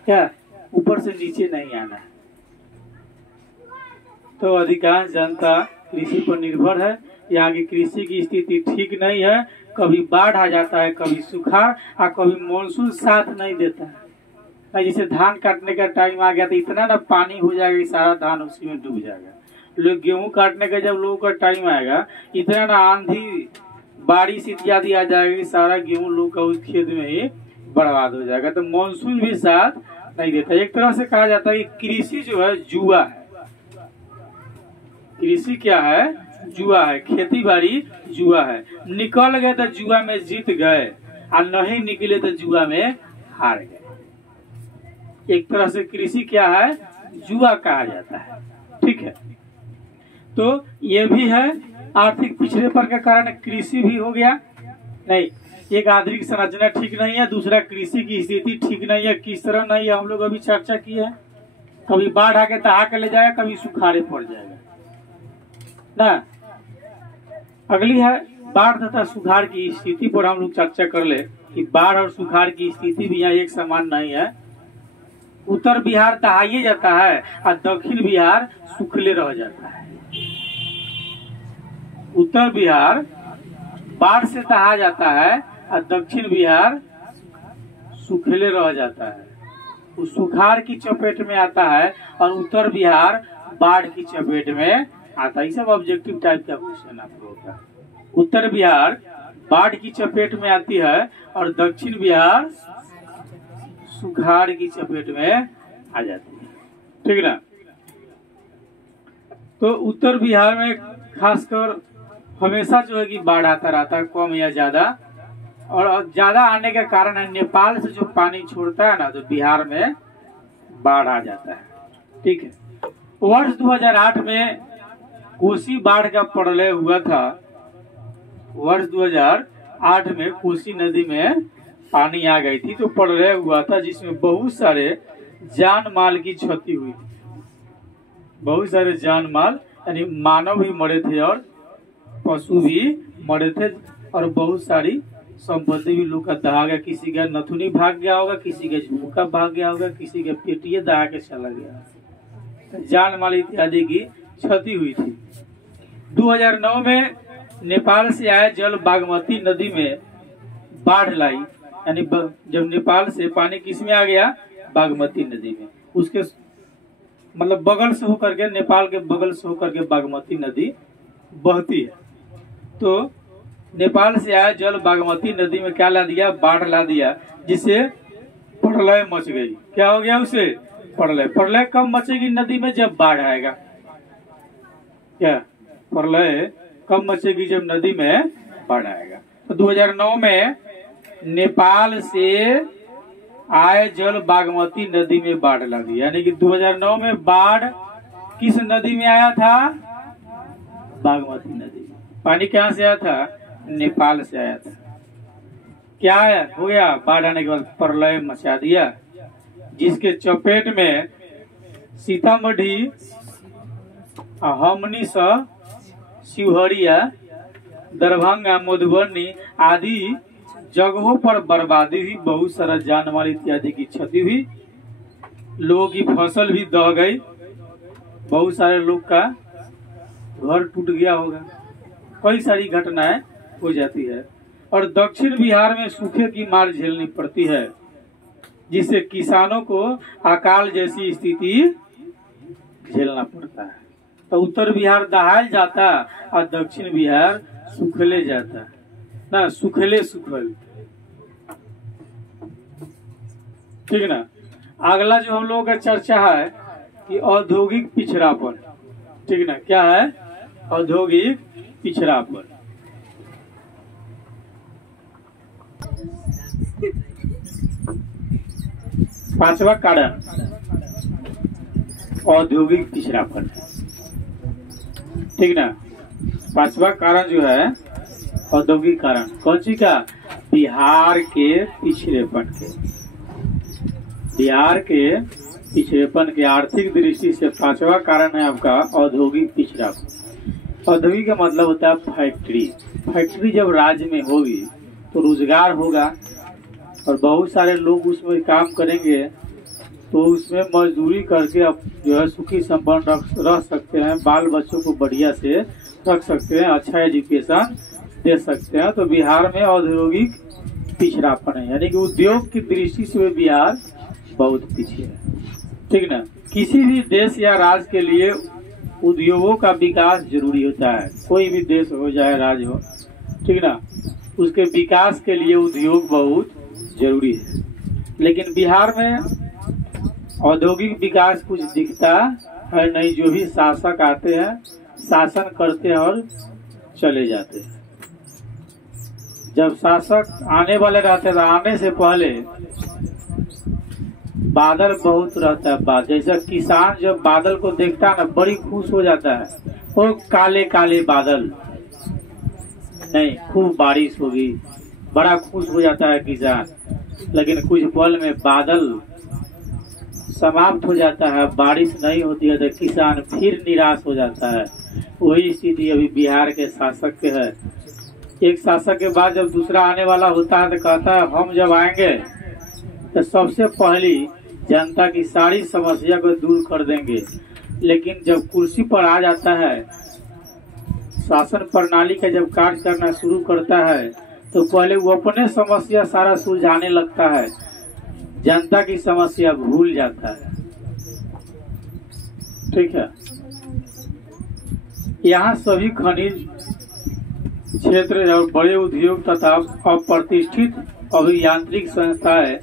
क्या ऊपर से नीचे नहीं आना है। तो अधिकांश जनता कृषि पर निर्भर है। यहाँ की कृषि की स्थिति ठीक नहीं है, कभी बाढ़ आ जाता है, कभी सुखाड़ और कभी मानसून साथ नहीं देता है। जैसे धान काटने का टाइम आ गया तो इतना ना पानी हो जाएगा कि सारा धान उसी में डूब जाएगा। लोग गेहूं काटने का जब लोगों का टाइम आएगा, इतना ना आंधी बारिश इत्यादि आ जाएगा कि सारा गेहूं लोग का उस खेत में ही बर्बाद हो जाएगा। तो मानसून भी साथ नहीं देता। एक तरह से कहा जाता है कि कृषि जो है जुआ है। कृषि क्या है? जुआ है। खेती बाड़ी जुआ है। निकल गए तो जुआ में जीत गए और नहीं निकले तो जुआ में हार गए। एक तरह से कृषि क्या है? जुआ कहा जाता है। ठीक है, तो ये भी है आर्थिक पिछड़ेपन के कारण कृषि भी हो गया। नहीं, एक आर्थिक संरचना ठीक नहीं है, दूसरा कृषि की स्थिति ठीक नहीं है। किस तरह नहीं है हम लोग अभी चर्चा की है। कभी बाढ़ आके तहा के ले जाएगा, कभी सुखाड़े पड़ जाएगा ना। अगली है बाढ़ तथा सुखाड़ की स्थिति पर हम लोग चर्चा कर ले कि बाढ़ और सुखाड़ की स्थिति भी यहाँ एक समान नहीं है। उत्तर बिहार दहाइए जाता है और दक्षिण बिहार सूखले रह जाता है। उत्तर बिहार बाढ़ से दहा जाता है और दक्षिण बिहार सूखले रह जाता है। उस सुखाड़ की चपेट में आता है और उत्तर बिहार बाढ़ की चपेट में आता है। सब ऑब्जेक्टिव टाइप का क्वेश्चन आपको होता है। उत्तर बिहार बाढ़ की चपेट में आती है और दक्षिण बिहार सुखाड़ की चपेट में आ जाती है। ठीक ना। तो उत्तर बिहार में खासकर हमेशा जो है कि बाढ़ आता रहता है, कम या ज्यादा। और ज्यादा आने का कारण है नेपाल से जो पानी छोड़ता है ना, तो बिहार में बाढ़ आ जाता है। ठीक है, वर्ष 2008 में कोसी बाढ़ का प्रलय हुआ था। वर्ष 2008 में कोसी नदी में पानी आ गई थी, तो प्रलय हुआ था जिसमें बहुत सारे जान माल की क्षति हुई थी। बहुत सारे जान माल यानी मानव भी मरे थे और पशु भी मरे थे, और बहुत सारी संपत्ति भी लोग का दहा गया। किसी का नथुनी भाग गया होगा, किसी का झुमका भाग गया होगा, किसी का पेटिये दहा के चला गया। जान माल इत्यादि की क्षति हुई थी। 2009 में नेपाल से आया जल बागमती नदी में बाढ़ लाई, यानी जब नेपाल से पानी किस में आ गया? बागमती नदी में। उसके मतलब बगल से होकर के, नेपाल के बगल से होकर के बागमती नदी बहती है। तो नेपाल से आया जल बागमती नदी में क्या ला दिया? बाढ़ ला दिया, जिससे प्रलय मच गई। क्या हो गया? उसे प्रलय। प्रलय कब मचेगी नदी में? जब बाढ़ आएगा। क्या प्रलय कब मचेगी? जब नदी में बाढ़ आएगा। तो 2009 में नेपाल से आए जल बागमती नदी में बाढ़ लगी, यानी कि 2009 में बाढ़ किस नदी में आया था? बागमती नदी। पानी कहाँ से आया था? नेपाल से आया था। क्या हो गया? बाढ़ आने के बाद प्रलय मचा दिया, जिसके चपेट में सीतामढ़ी, हमनी सा, शिवहरिया, दरभंगा, मधुबनी आदि जगहों पर बर्बादी हुई, बहुत सारा जान माल इत्यादि की क्षति हुई, लोगों की फसल भी दह गई, बहुत सारे लोग का घर टूट गया होगा, कई सारी घटनाएं हो जाती है। और दक्षिण बिहार में सूखे की मार झेलनी पड़ती है, जिससे किसानों को अकाल जैसी स्थिति झेलना पड़ता है। तो उत्तर बिहार दहाल जाता और दक्षिण बिहार सुखले जाता ना, सुखले सुखल। ठीक ना। अगला जो हम लोगों का चर्चा है कि औद्योगिक पिछड़ापन। ठीक ना। क्या है? औद्योगिक पिछड़ापन। पांचवा कारण औद्योगिक पिछड़ापन है। ठीक ना। पांचवा कारण जो है औद्योगिक कारण। कौन सी का? बिहार के पिछड़ेपन के। बिहार के पिछड़ेपन के आर्थिक दृष्टि से पांचवा कारण है आपका औद्योगिक पिछड़ापन। औद्योगिक का मतलब होता है फैक्ट्री। फैक्ट्री जब राज्य में होगी तो रोजगार होगा और बहुत सारे लोग उसमें काम करेंगे, तो उसमें मजदूरी करके अब जो है सुखी संपन्न रह सकते हैं, बाल बच्चों को बढ़िया से रख सकते हैं, अच्छा एजुकेशन दे सकते हैं। तो बिहार में औद्योगिक पिछड़ापन है, यानी कि उद्योग की दृष्टि से बिहार बहुत पीछे है। ठीक ना। किसी भी देश या राज्य के लिए उद्योगों का विकास जरूरी होता है। कोई भी देश हो चाहे राज्य हो, ठीक ना, उसके विकास के लिए उद्योग बहुत जरूरी है। लेकिन बिहार में औद्योगिक विकास कुछ दिखता है नहीं। जो भी शासक आते हैं, शासन करते हैं और चले जाते हैं। जब शासक आने वाले रहते हैं, आने से पहले बादल बहुत रहता है। जैसा किसान जब बादल को देखता है ना, बड़ी खुश हो जाता है। वो काले काले बादल नहीं, खूब बारिश होगी, बड़ा खुश हो जाता है किसान। लेकिन कुछ पल में बादल समाप्त हो जाता है, बारिश नहीं होती है, तो किसान फिर निराश हो जाता है। वही स्थिति अभी बिहार के शासक के है। एक शासक के बाद जब दूसरा आने वाला होता है तो कहता है हम जब आएंगे तो सबसे पहली जनता की सारी समस्या को दूर कर देंगे। लेकिन जब कुर्सी पर आ जाता है, शासन प्रणाली का जब कार्य करना शुरू करता है, तो पहले वो अपने समस्या सारा सुलझाने लगता है, जनता की समस्या भूल जाता है। ठीक है। यहाँ सभी खनिज क्षेत्र और बड़े उद्योग तथा अप्रतिष्ठित अभियांत्रिक संस्थाएं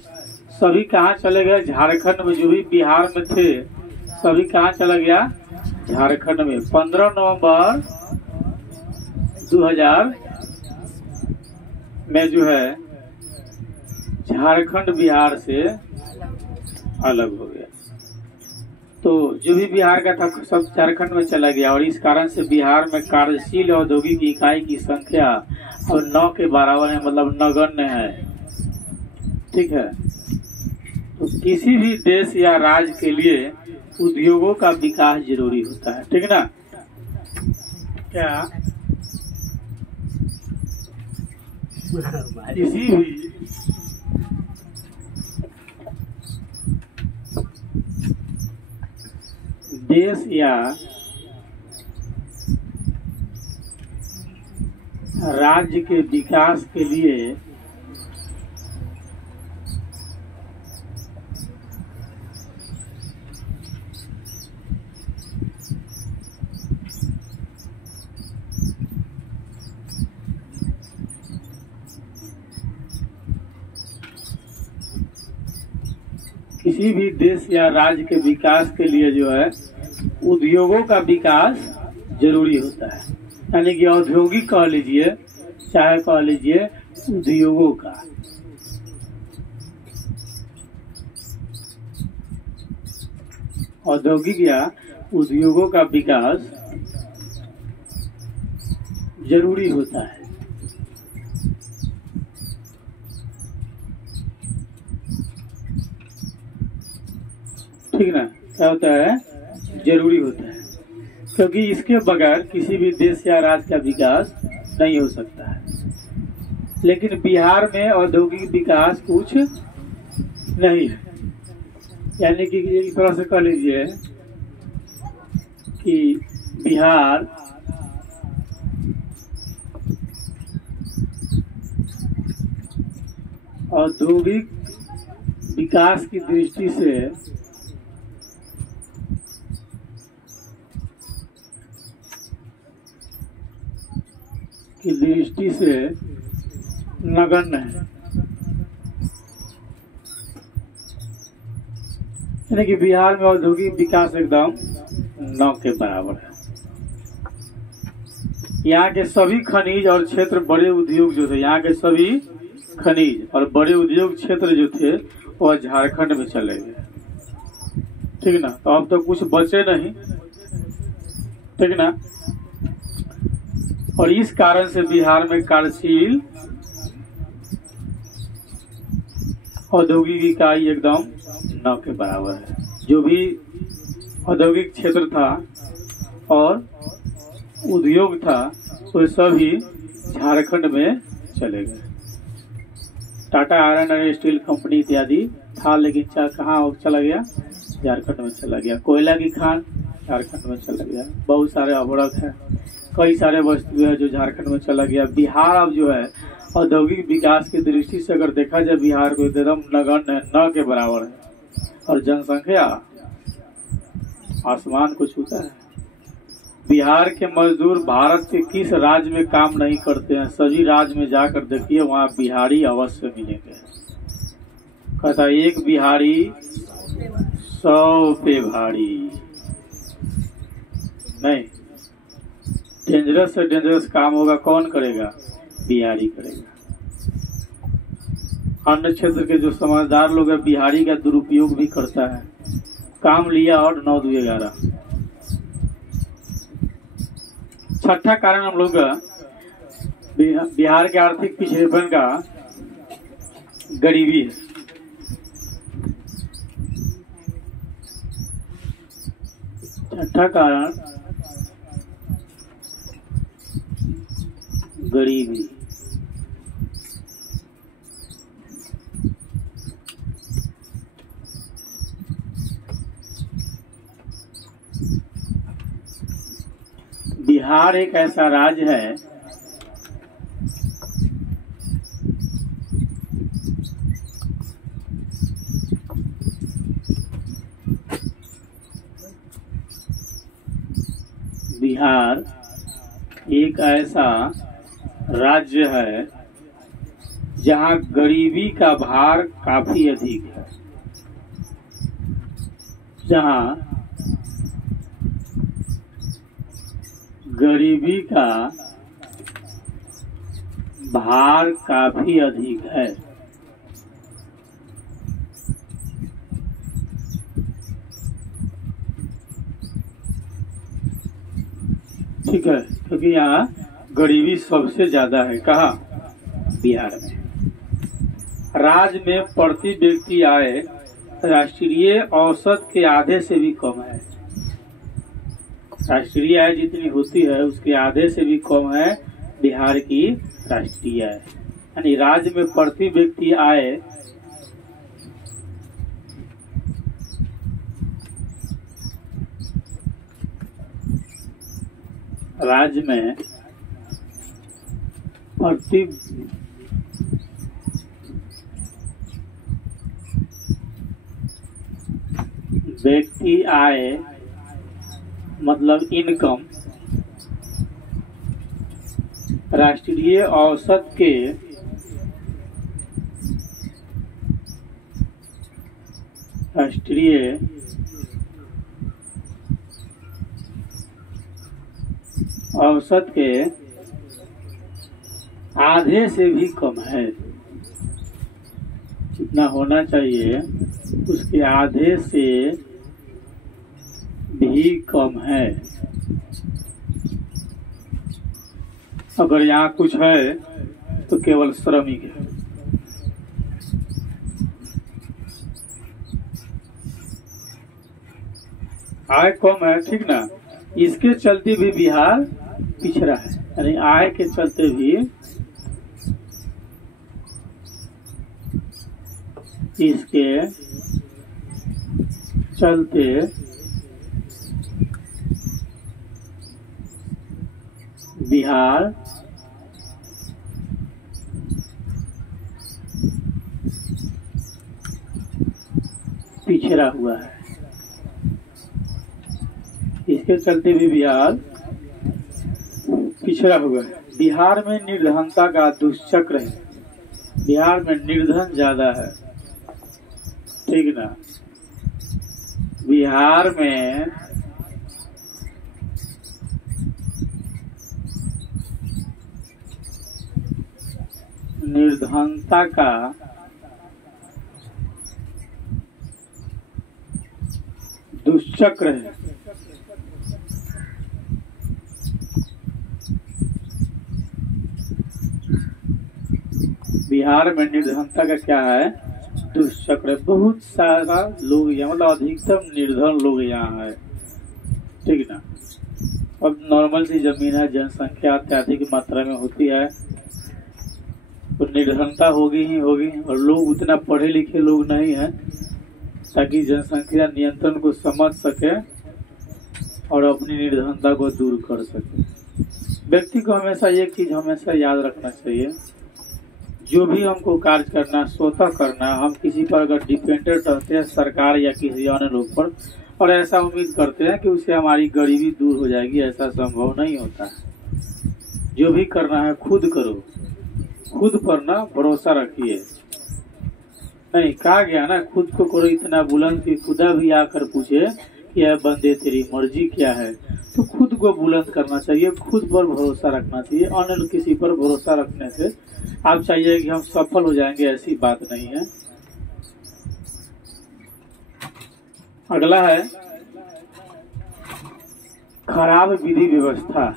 सभी कहाँ चले गए? झारखंड में। जो भी बिहार में थे सभी कहाँ चला गया? झारखंड में। 15 नवंबर 2000 में जो है झारखंड बिहार से अलग हो गया। तो जो भी बिहार का था सब झारखंड में चला गया, और इस कारण से बिहार में कार्यशील औद्योगिक इकाई की संख्या अब 9 के बराबर है, मतलब नगण्य है। ठीक है। तो किसी भी देश या राज्य के लिए उद्योगों का विकास जरूरी होता है। ठीक ना। क्या किसी भी देश या राज्य के विकास के लिए किसी भी देश या राज्य के विकास के लिए जो है उद्योगों का विकास जरूरी होता है, यानी कि औद्योगिक कह लीजिए चाहे कह लीजिए उद्योगों का। औद्योगिक या उद्योगों का विकास जरूरी होता है। ठीक ना, क्या होता है, जरूरी होता है, क्योंकि इसके बगैर किसी भी देश या राज्य का विकास नहीं हो सकता है। लेकिन बिहार में औद्योगिक विकास कुछ नहीं है, यानी कि एक तरह से कह लीजिए कि बिहार औद्योगिक विकास की दृष्टि से नगण्य है, यानी कि बिहार में औद्योगिक विकास एकदम न के बराबर है। यहाँ के सभी खनिज और क्षेत्र बड़े उद्योग जो थे, यहाँ के सभी खनिज और बड़े उद्योग क्षेत्र जो थे वह झारखंड में चले गए। ठीक ना, तो अब तो कुछ बचे नहीं। ठीक ना, और इस कारण से बिहार में कार्यशील औद्योगिक इकाई एकदम न के बराबर है। जो भी औद्योगिक क्षेत्र था और उद्योग था वो सभी झारखंड में चले गए। Tata iron and steel company इत्यादि था, लेकिन कहाँ चला गया, झारखंड में चला गया। कोयला की खान झारखंड में चला गया। बहुत सारे अवरक है, कई सारे वस्तु है जो झारखंड में चला गया। बिहार अब जो है औद्योगिक विकास की दृष्टि से अगर देखा जाए बिहार को एकदम नगण्य है, न के बराबर है, और जनसंख्या आसमान को छूता है। बिहार के मजदूर भारत के किस राज्य में काम नहीं करते हैं, सभी राज्य में जाकर देखिए, वहाँ बिहारी अवश्य मिलेंगे। कहता एक बिहारी 100 पे भारी। नहीं, डेंजरस से डेंजरस काम होगा कौन करेगा, बिहारी करेगा। अन्य क्षेत्र के जो समझदार लोग हैं बिहारी का दुरुपयोग भी करता है। काम लिया और 9 2 11। छठा कारण हम लोग बिहार के आर्थिक पिछड़ेपन का गरीबी है। छठा कारण गरीबी। बिहार एक ऐसा राज्य है बिहार एक ऐसा राज्य है जहां गरीबी का भार काफी अधिक है, जहां गरीबी का भार काफी अधिक है। ठीक है, क्योंकि यहाँ गरीबी सबसे ज्यादा है। कहाँ, बिहार में। राज्य में प्रति व्यक्ति आय राष्ट्रीय औसत के आधे से भी कम है। राष्ट्रीय आय जितनी होती है उसके आधे से भी कम है बिहार की राष्ट्रीय आय। यानी राज्य में प्रति व्यक्ति आय राज्य में प्रति व्यक्ति आय मतलब इनकम राष्ट्रीय औसत के राष्ट्रीय औसत के आधे से भी कम है। कितना होना चाहिए? उसके आधे से भी कम है। अगर यहाँ कुछ है तो केवल श्रमिक है। आय कम है, ठीक ना, इसके चलते भी बिहार पिछड़ा है। यानी आय के चलते भी इसके चलते बिहार पिछड़ा हुआ है। इसके चलते भी बिहार पिछड़ा हुआ है। बिहार में निर्धनता का दुष्चक्र है। बिहार में निर्धन ज्यादा है, ठीक ना। बिहार में निर्धनता का दुष्चक्र है। बिहार में निर्धनता का क्या है? दुष्चक्र। बहुत सारा लोग यहाँ, मतलब अधिकतम निर्धन लोग यहाँ है, ठीक ना। अब नॉर्मल सी जमीन है, जनसंख्या अत्यधिक मात्रा में होती है तो निर्धनता होगी ही होगी। और लोग उतना पढ़े लिखे लोग नहीं है ताकि जनसंख्या नियंत्रण को समझ सके और अपनी निर्धनता को दूर कर सके। व्यक्ति को हमेशा एक चीज हमेशा याद रखना चाहिए, जो भी हमको कार्य करना, स्वतः करना, हम किसी पर अगर डिपेंडेंट रहते हैं, सरकार या किसी अन्य लोग पर, और ऐसा उम्मीद करते हैं कि उससे हमारी गरीबी दूर हो जाएगी, ऐसा संभव नहीं होता है। जो भी करना है खुद करो, खुद पर ना भरोसा रखिए। नहीं, कहा गया ना, खुद को करो इतना बुलंद कि खुदा भी आकर पूछे कि यह बंदे तेरी मर्जी क्या है। तो खुद को बुलंद करना चाहिए, खुद पर भरोसा रखना चाहिए। अन्य किसी पर भरोसा रखने से आप चाहिए कि हम सफल हो जाएंगे, ऐसी बात नहीं है। अगला है खराब विधि व्यवस्था।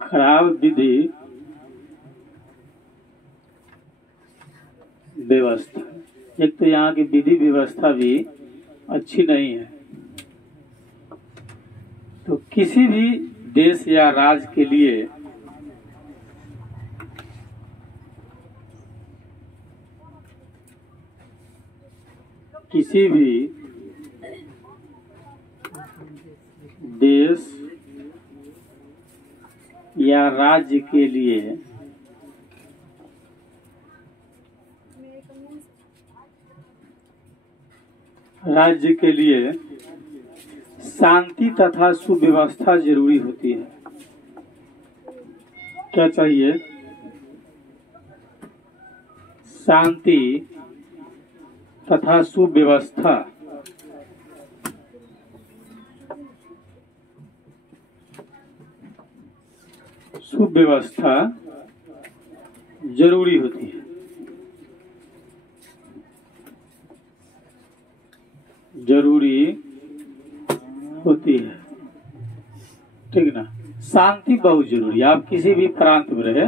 खराब विधि व्यवस्था। एक तो यहाँ की विधि व्यवस्था भी अच्छी नहीं है। तो किसी भी देश या राज्य के लिए किसी भी देश या राज्य के लिए शांति तथा सुव्यवस्था जरूरी होती है। क्या चाहिए? शांति तथा सुव्यवस्था। सुव्यवस्था जरूरी होती है। जरूरी होती है, ठीक ना। शांति बहुत जरूरी है। आप किसी भी प्रांत में रहे,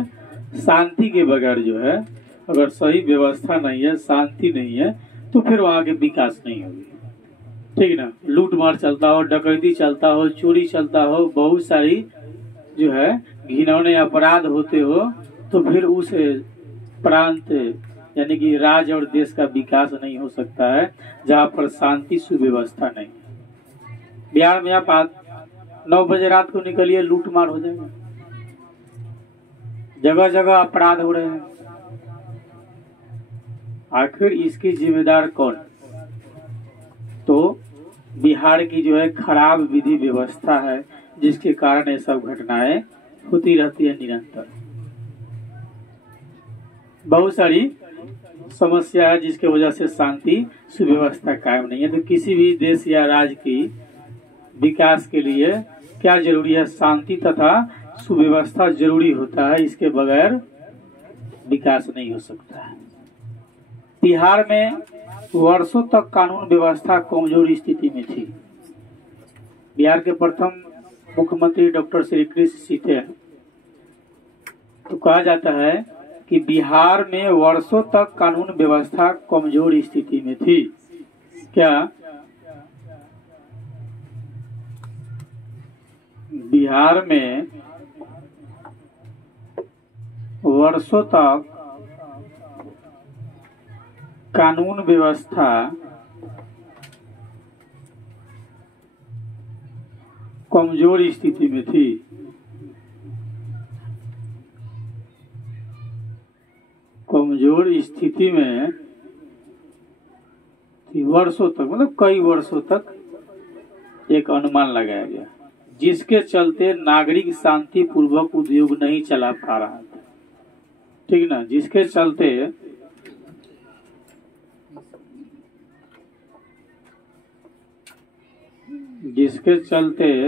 शांति के बगैर जो है, अगर सही व्यवस्था नहीं है, शांति नहीं है, तो फिर वहां के विकास नहीं होगी, ठीक ना। लूट मार चलता हो, डकैती चलता हो, चोरी चलता हो, बहुत सारी जो है घिनौने अपराध होते हो, तो फिर उस प्रांत यानी कि राज्य और देश का विकास नहीं हो सकता है जहाँ पर शांति सुव्यवस्था नहीं है। बिहार में आप 9 बजे रात को निकलिए, लूट मार हो जाएगा, जगह जगह अपराध हो रहे हैं, आखिर इसकी जिम्मेदार कौन? तो बिहार की जो है खराब विधि व्यवस्था है, जिसके कारण ये सब घटनाएं होती रहती है निरंतर। बहुत सारी समस्या है जिसके वजह से शांति सुव्यवस्था कायम नहीं है। तो किसी भी देश या राज्य की विकास के लिए क्या जरूरी है? शांति तथा सुव्यवस्था जरूरी होता है, इसके बगैर विकास नहीं हो सकता है। बिहार में वर्षों तक कानून व्यवस्था कमजोर स्थिति में थी। बिहार के प्रथम मुख्यमंत्री डॉक्टर श्री कृष्ण सिंह थे। तो कहा जाता है कि बिहार में वर्षों तक कानून व्यवस्था कमजोर स्थिति में थी। क्या बिहार में वर्षों तक कानून व्यवस्था कमजोर स्थिति में थी? कमजोर स्थिति में वर्षों तक, मतलब कई वर्षों तक एक अनुमान लगाया गया, जिसके चलते नागरिक शांति पूर्वक उद्योग नहीं चला पा रहा था। ठीक ना? जिसके चलते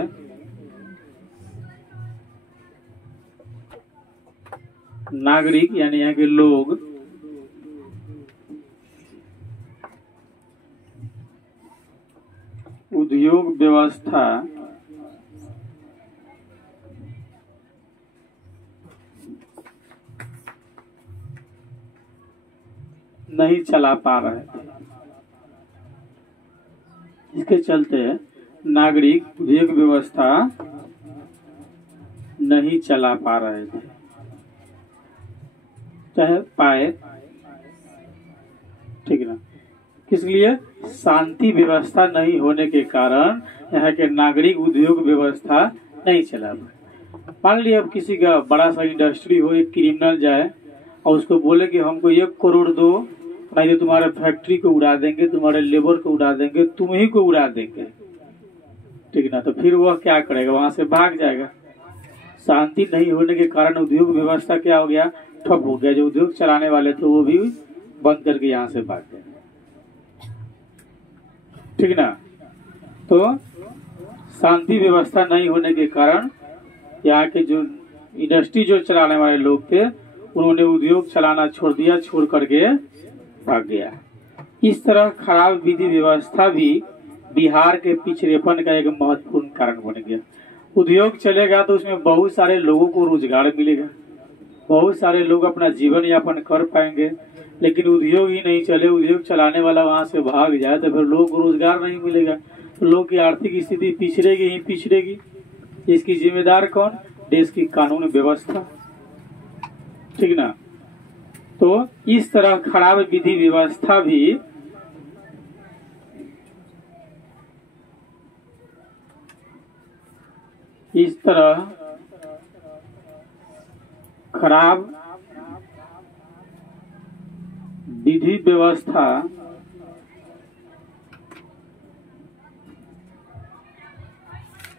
नागरिक यानी यहाँ के लोग उद्योग व्यवस्था नहीं चला पा रहे थे। इसके चलते नागरिक उद्योग व्यवस्था नहीं चला पा रहे थे, चाहे पाए। ठीक ना? किस लिए? शांति व्यवस्था नहीं होने के कारण यहाँ के नागरिक उद्योग व्यवस्था नहीं चला पाए। मान लिया अब किसी का बड़ा सा इंडस्ट्री हो, एक क्रिमिनल जाए और उसको बोले कि हमको 1 करोड़ दो, नहीं तो तुम्हारे फैक्ट्री को उड़ा देंगे, तुम्हारे लेबर को उड़ा देंगे, तुम ही को उड़ा देंगे। ठीक ना? तो फिर वह क्या करेगा? वहां से भाग जाएगा। शांति नहीं होने के कारण उद्योग व्यवस्था क्या हो गया? ठप हो गया। जो उद्योग चलाने वाले थे वो भी बंद करके यहाँ से भाग गए। ठीक ना? तो शांति व्यवस्था नहीं होने के कारण यहाँ के जो इंडस्ट्री जो चलाने वाले लोग थे, उन्होंने उद्योग चलाना छोड़ दिया, छोड़ करके भाग गया। इस तरह खराब विधि व्यवस्था भी बिहार के पिछड़ेपन का एक महत्वपूर्ण कारण बन गया। उद्योग चलेगा तो उसमें बहुत सारे लोगों को रोजगार मिलेगा, बहुत सारे लोग अपना जीवन यापन कर पाएंगे। लेकिन उद्योग ही नहीं चले, उद्योग चलाने वाला वहां से भाग जाए तो फिर लोगों को रोजगार नहीं मिलेगा, तो लोग की आर्थिक स्थिति पिछड़ेगी ही पिछड़ेगी। इसकी जिम्मेदार कौन? देश की कानून व्यवस्था। ठीक ना? तो इस तरह खराब विधि व्यवस्था भी खराब विधि व्यवस्था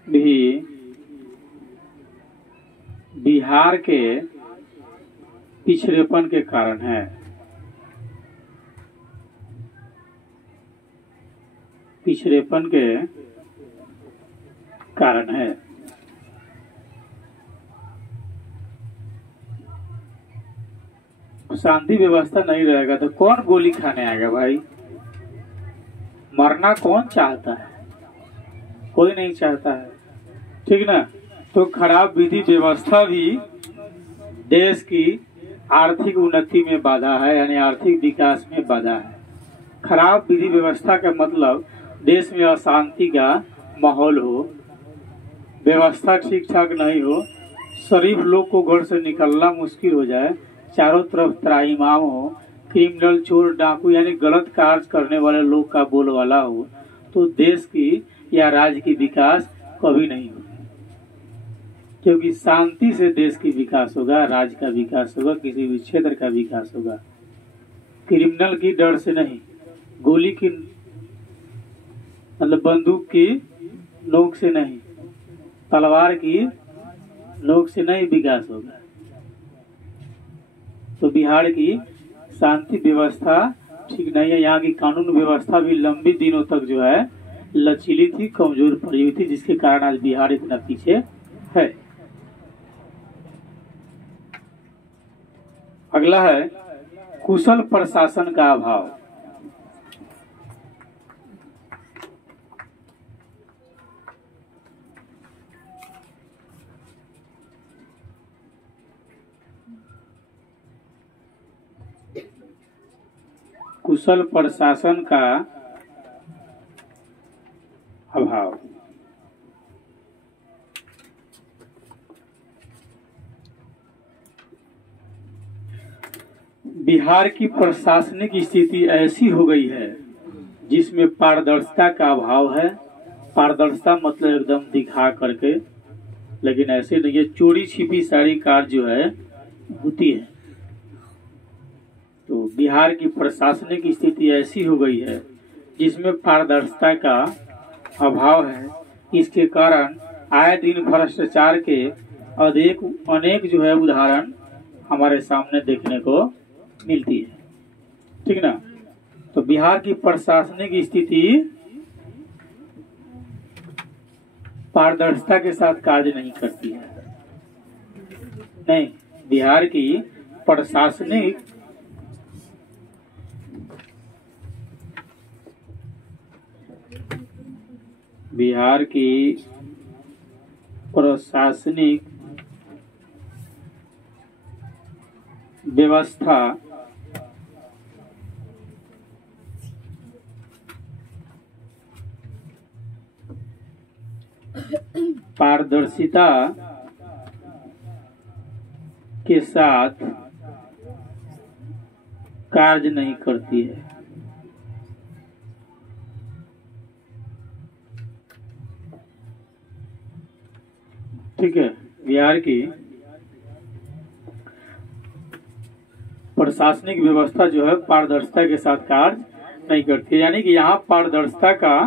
भी बिहार के पिछड़ेपन के कारण है। पिछड़ेपन के कारण है। शांति व्यवस्था नहीं रहेगा तो कौन गोली खाने आएगा भाई? मरना कौन चाहता है? कोई नहीं चाहता है। ठीक ना? तो खराब विधि व्यवस्था भी देश की आर्थिक उन्नति में बाधा है, यानी आर्थिक विकास में बाधा है। खराब विधि व्यवस्था का मतलब देश में अशांति का माहौल हो, व्यवस्था ठीक ठाक नहीं हो, शरीफ लोग को घर से निकलना मुश्किल हो जाए, चारों तरफ त्राहिमाम हो, क्रिमिनल, चोर, डाकू यानी गलत कार्य करने वाले लोग का बोलबाला हो, तो देश की या राज्य की विकास कभी नहीं होगी। क्योंकि शांति से देश की विकास होगा, राज्य का विकास होगा, किसी भी क्षेत्र का विकास होगा। क्रिमिनल की डर से नहीं, गोली की मतलब बंदूक की नोक से नहीं, तलवार की नोक से नहीं विकास होगा। तो बिहार की शांति व्यवस्था ठीक नहीं है। यहाँ की कानून व्यवस्था भी लंबी दिनों तक जो है लचीली थी, कमजोर पड़ी हुई थी, जिसके कारण आज बिहार इतना पीछे है। अगला है कुशल प्रशासन का अभाव। कुशल प्रशासन का अभाव। बिहार की प्रशासनिक स्थिति ऐसी हो गई है जिसमें पारदर्शिता का अभाव है। पारदर्शिता मतलब एकदम दिखा करके, लेकिन ऐसे नहीं, ये चोरी छिपी सारी कार्य जो है होती है। तो बिहार की प्रशासनिक स्थिति ऐसी हो गई है जिसमें पारदर्शिता का अभाव है। इसके कारण आए दिन भ्रष्टाचार के अनेक जो है उदाहरण हमारे सामने देखने को मिलती है, ठीक ना। तो बिहार की प्रशासनिक स्थिति पारदर्शिता के साथ कार्य नहीं करती है। नहीं, बिहार की प्रशासनिक व्यवस्था पारदर्शिता के साथ कार्य नहीं करती है। ठीक है, बिहार की प्रशासनिक व्यवस्था जो है पारदर्शिता के साथ कार्य नहीं करती है, यानी कि यहाँ पारदर्शिता का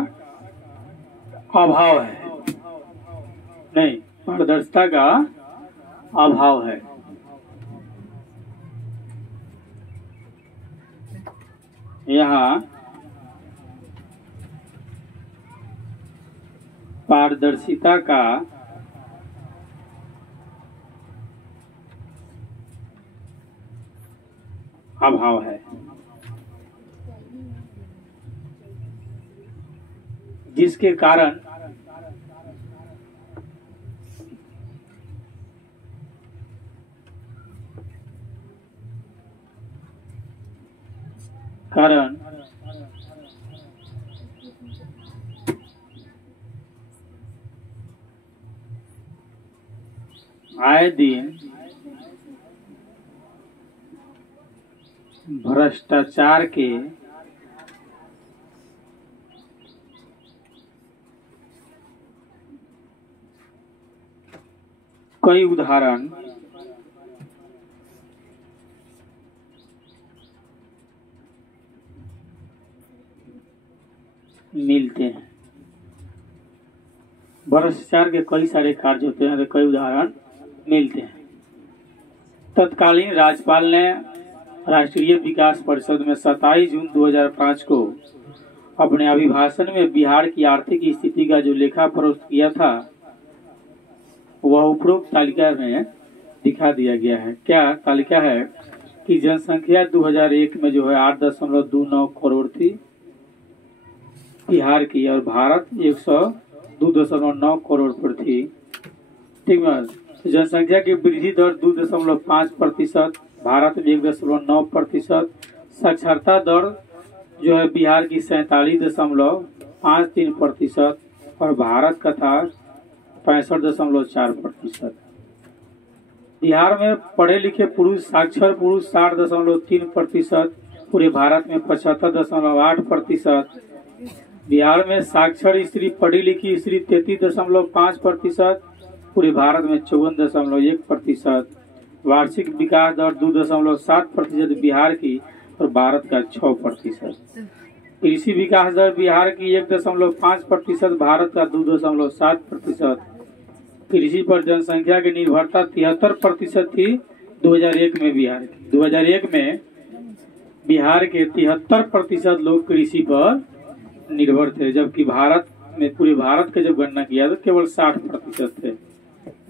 अभाव है। नहीं, पारदर्शिता का अभाव है। यहाँ पारदर्शिता का अभाव है, जिसके कारण आए दिन भ्रष्टाचार के कई उदाहरण मिलते हैं। भ्रष्टाचार के कई सारे कार्य होते हैं, कई उदाहरण मिलते हैं। तत्कालीन राज्यपाल ने राष्ट्रीय विकास परिषद में 27 जून 2005 को अपने अभिभाषण में बिहार की आर्थिक स्थिति का जो लेखा प्रस्तुत किया था वह उपरोक्त तालिका में दिखा दिया गया है। क्या तालिका है कि जनसंख्या 2001 में जो है 8.29 करोड़ थी बिहार की, और भारत 102.9 करोड़ पर थी। ठीक है, जनसंख्या की वृद्धि दर 2.5%, भारत में 1.9%। साक्षरता दर जो है बिहार की 47.53% और भारत का था 65.4%। बिहार में पढ़े लिखे पुरुष, साक्षर पुरुष 60.3%, पूरे भारत में 75.8%। बिहार में साक्षर स्त्री, पढ़ी लिखी स्त्री 33.5%, पूरे भारत में 54.1%। वार्षिक विकास दर 2.7% बिहार की और भारत का 6%। कृषि विकास दर बिहार की 1.5%, भारत का 2.7%। कृषि पर जनसंख्या की निर्भरता 73% थी 2001 में बिहार की। 2001 में बिहार के 73% लोग कृषि पर निर्भर थे, जबकि भारत में पूरे भारत का जब गणना किया तो केवल 60% थे।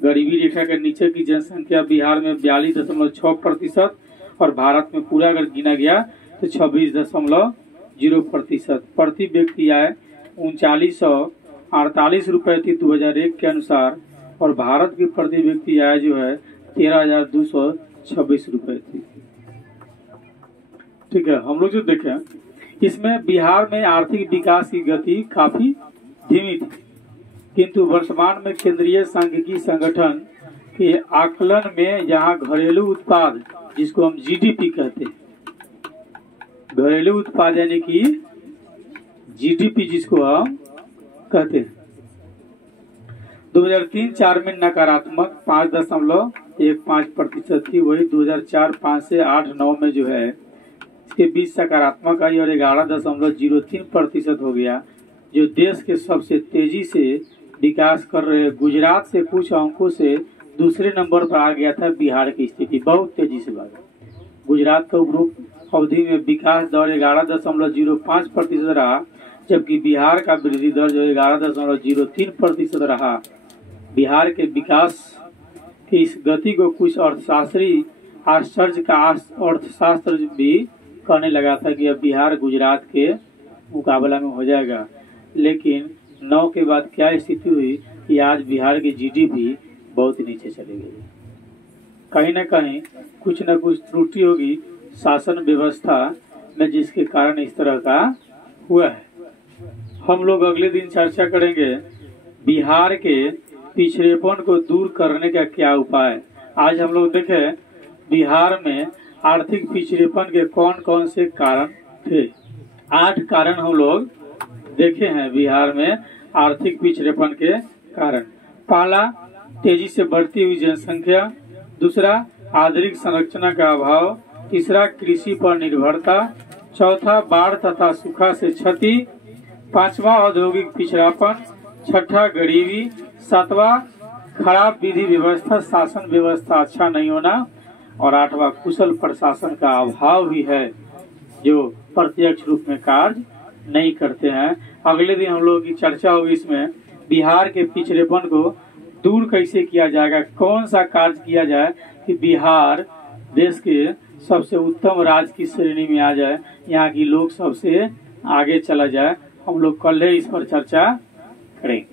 गरीबी रेखा के नीचे की जनसंख्या बिहार में 42.6% और भारत में पूरा अगर गिना गया तो 26.0%। प्रति व्यक्ति आय 3948 रुपए थी 2001 के अनुसार, और भारत की प्रति व्यक्ति आय जो है 13,226 रुपए थी। ठीक है, हम लोग जो देखें इसमें बिहार में आर्थिक विकास की गति काफी धीमी थी, किंतु वर्तमान में केंद्रीय सांख्यिकी संगठन के आकलन में यहाँ घरेलू उत्पाद, जिसको हम जीडीपी कहते हैं, घरेलू उत्पाद यानी कि जीडीपी जिसको हम कहते हैं, 2003-04 में नकारात्मक 5.15% थी। वही 2004-05 से 8-9 में जो है इसके बीच सकारात्मक आई और 11.03% हो गया, जो देश के सबसे तेजी से विकास कर रहे गुजरात से कुछ अंकों से दूसरे नंबर पर आ गया था। बिहार की स्थिति बहुत तेजी से बढ़ी। गुजरात का उपरोक्त अवधि में विकास दर 11.05% रहा, जबकि बिहार का वृद्धि दर जो 11.03% रहा। बिहार के विकास की इस गति को कुछ अर्थशास्त्री आश्चर्य का अर्थशास्त्र भी कहने लगा था कि अब बिहार गुजरात के मुकाबला में हो जाएगा, लेकिन 9 के बाद क्या स्थिति हुई कि आज बिहार की जीडीपी बहुत नीचे चली गई। कहीं न कहीं कुछ न कुछ त्रुटि होगी शासन व्यवस्था में, जिसके कारण इस तरह का हुआ है। हम लोग अगले दिन चर्चा करेंगे बिहार के पिछड़ेपन को दूर करने का क्या उपाय। आज हम लोग देखें बिहार में आर्थिक पिछड़ेपन के कौन कौन से कारण थे। 8 कारण हम लोग देखे हैं बिहार में आर्थिक पिछड़ेपन के कारण। पहला, तेजी से बढ़ती हुई जनसंख्या। दूसरा, आधुनिक संरचना का अभाव। तीसरा, कृषि पर निर्भरता। चौथा, बाढ़ तथा सूखा से क्षति। पांचवा, औद्योगिक पिछड़ापन। छठा, गरीबी। सातवां, खराब विधि व्यवस्था, शासन व्यवस्था अच्छा नहीं होना। और आठवां, कुशल प्रशासन का अभाव भी है, जो प्रत्यक्ष रूप में कार्य नहीं करते हैं। अगले दिन हम लोगों की चर्चा होगी इसमें बिहार के पिछड़ेपन को दूर कैसे किया जाएगा, कौन सा कार्य किया जाए कि बिहार देश के सबसे उत्तम राज्य की श्रेणी में आ जाए, यहाँ की लोग सबसे आगे चला जाए। हम लोग कल इस पर चर्चा करेंगे।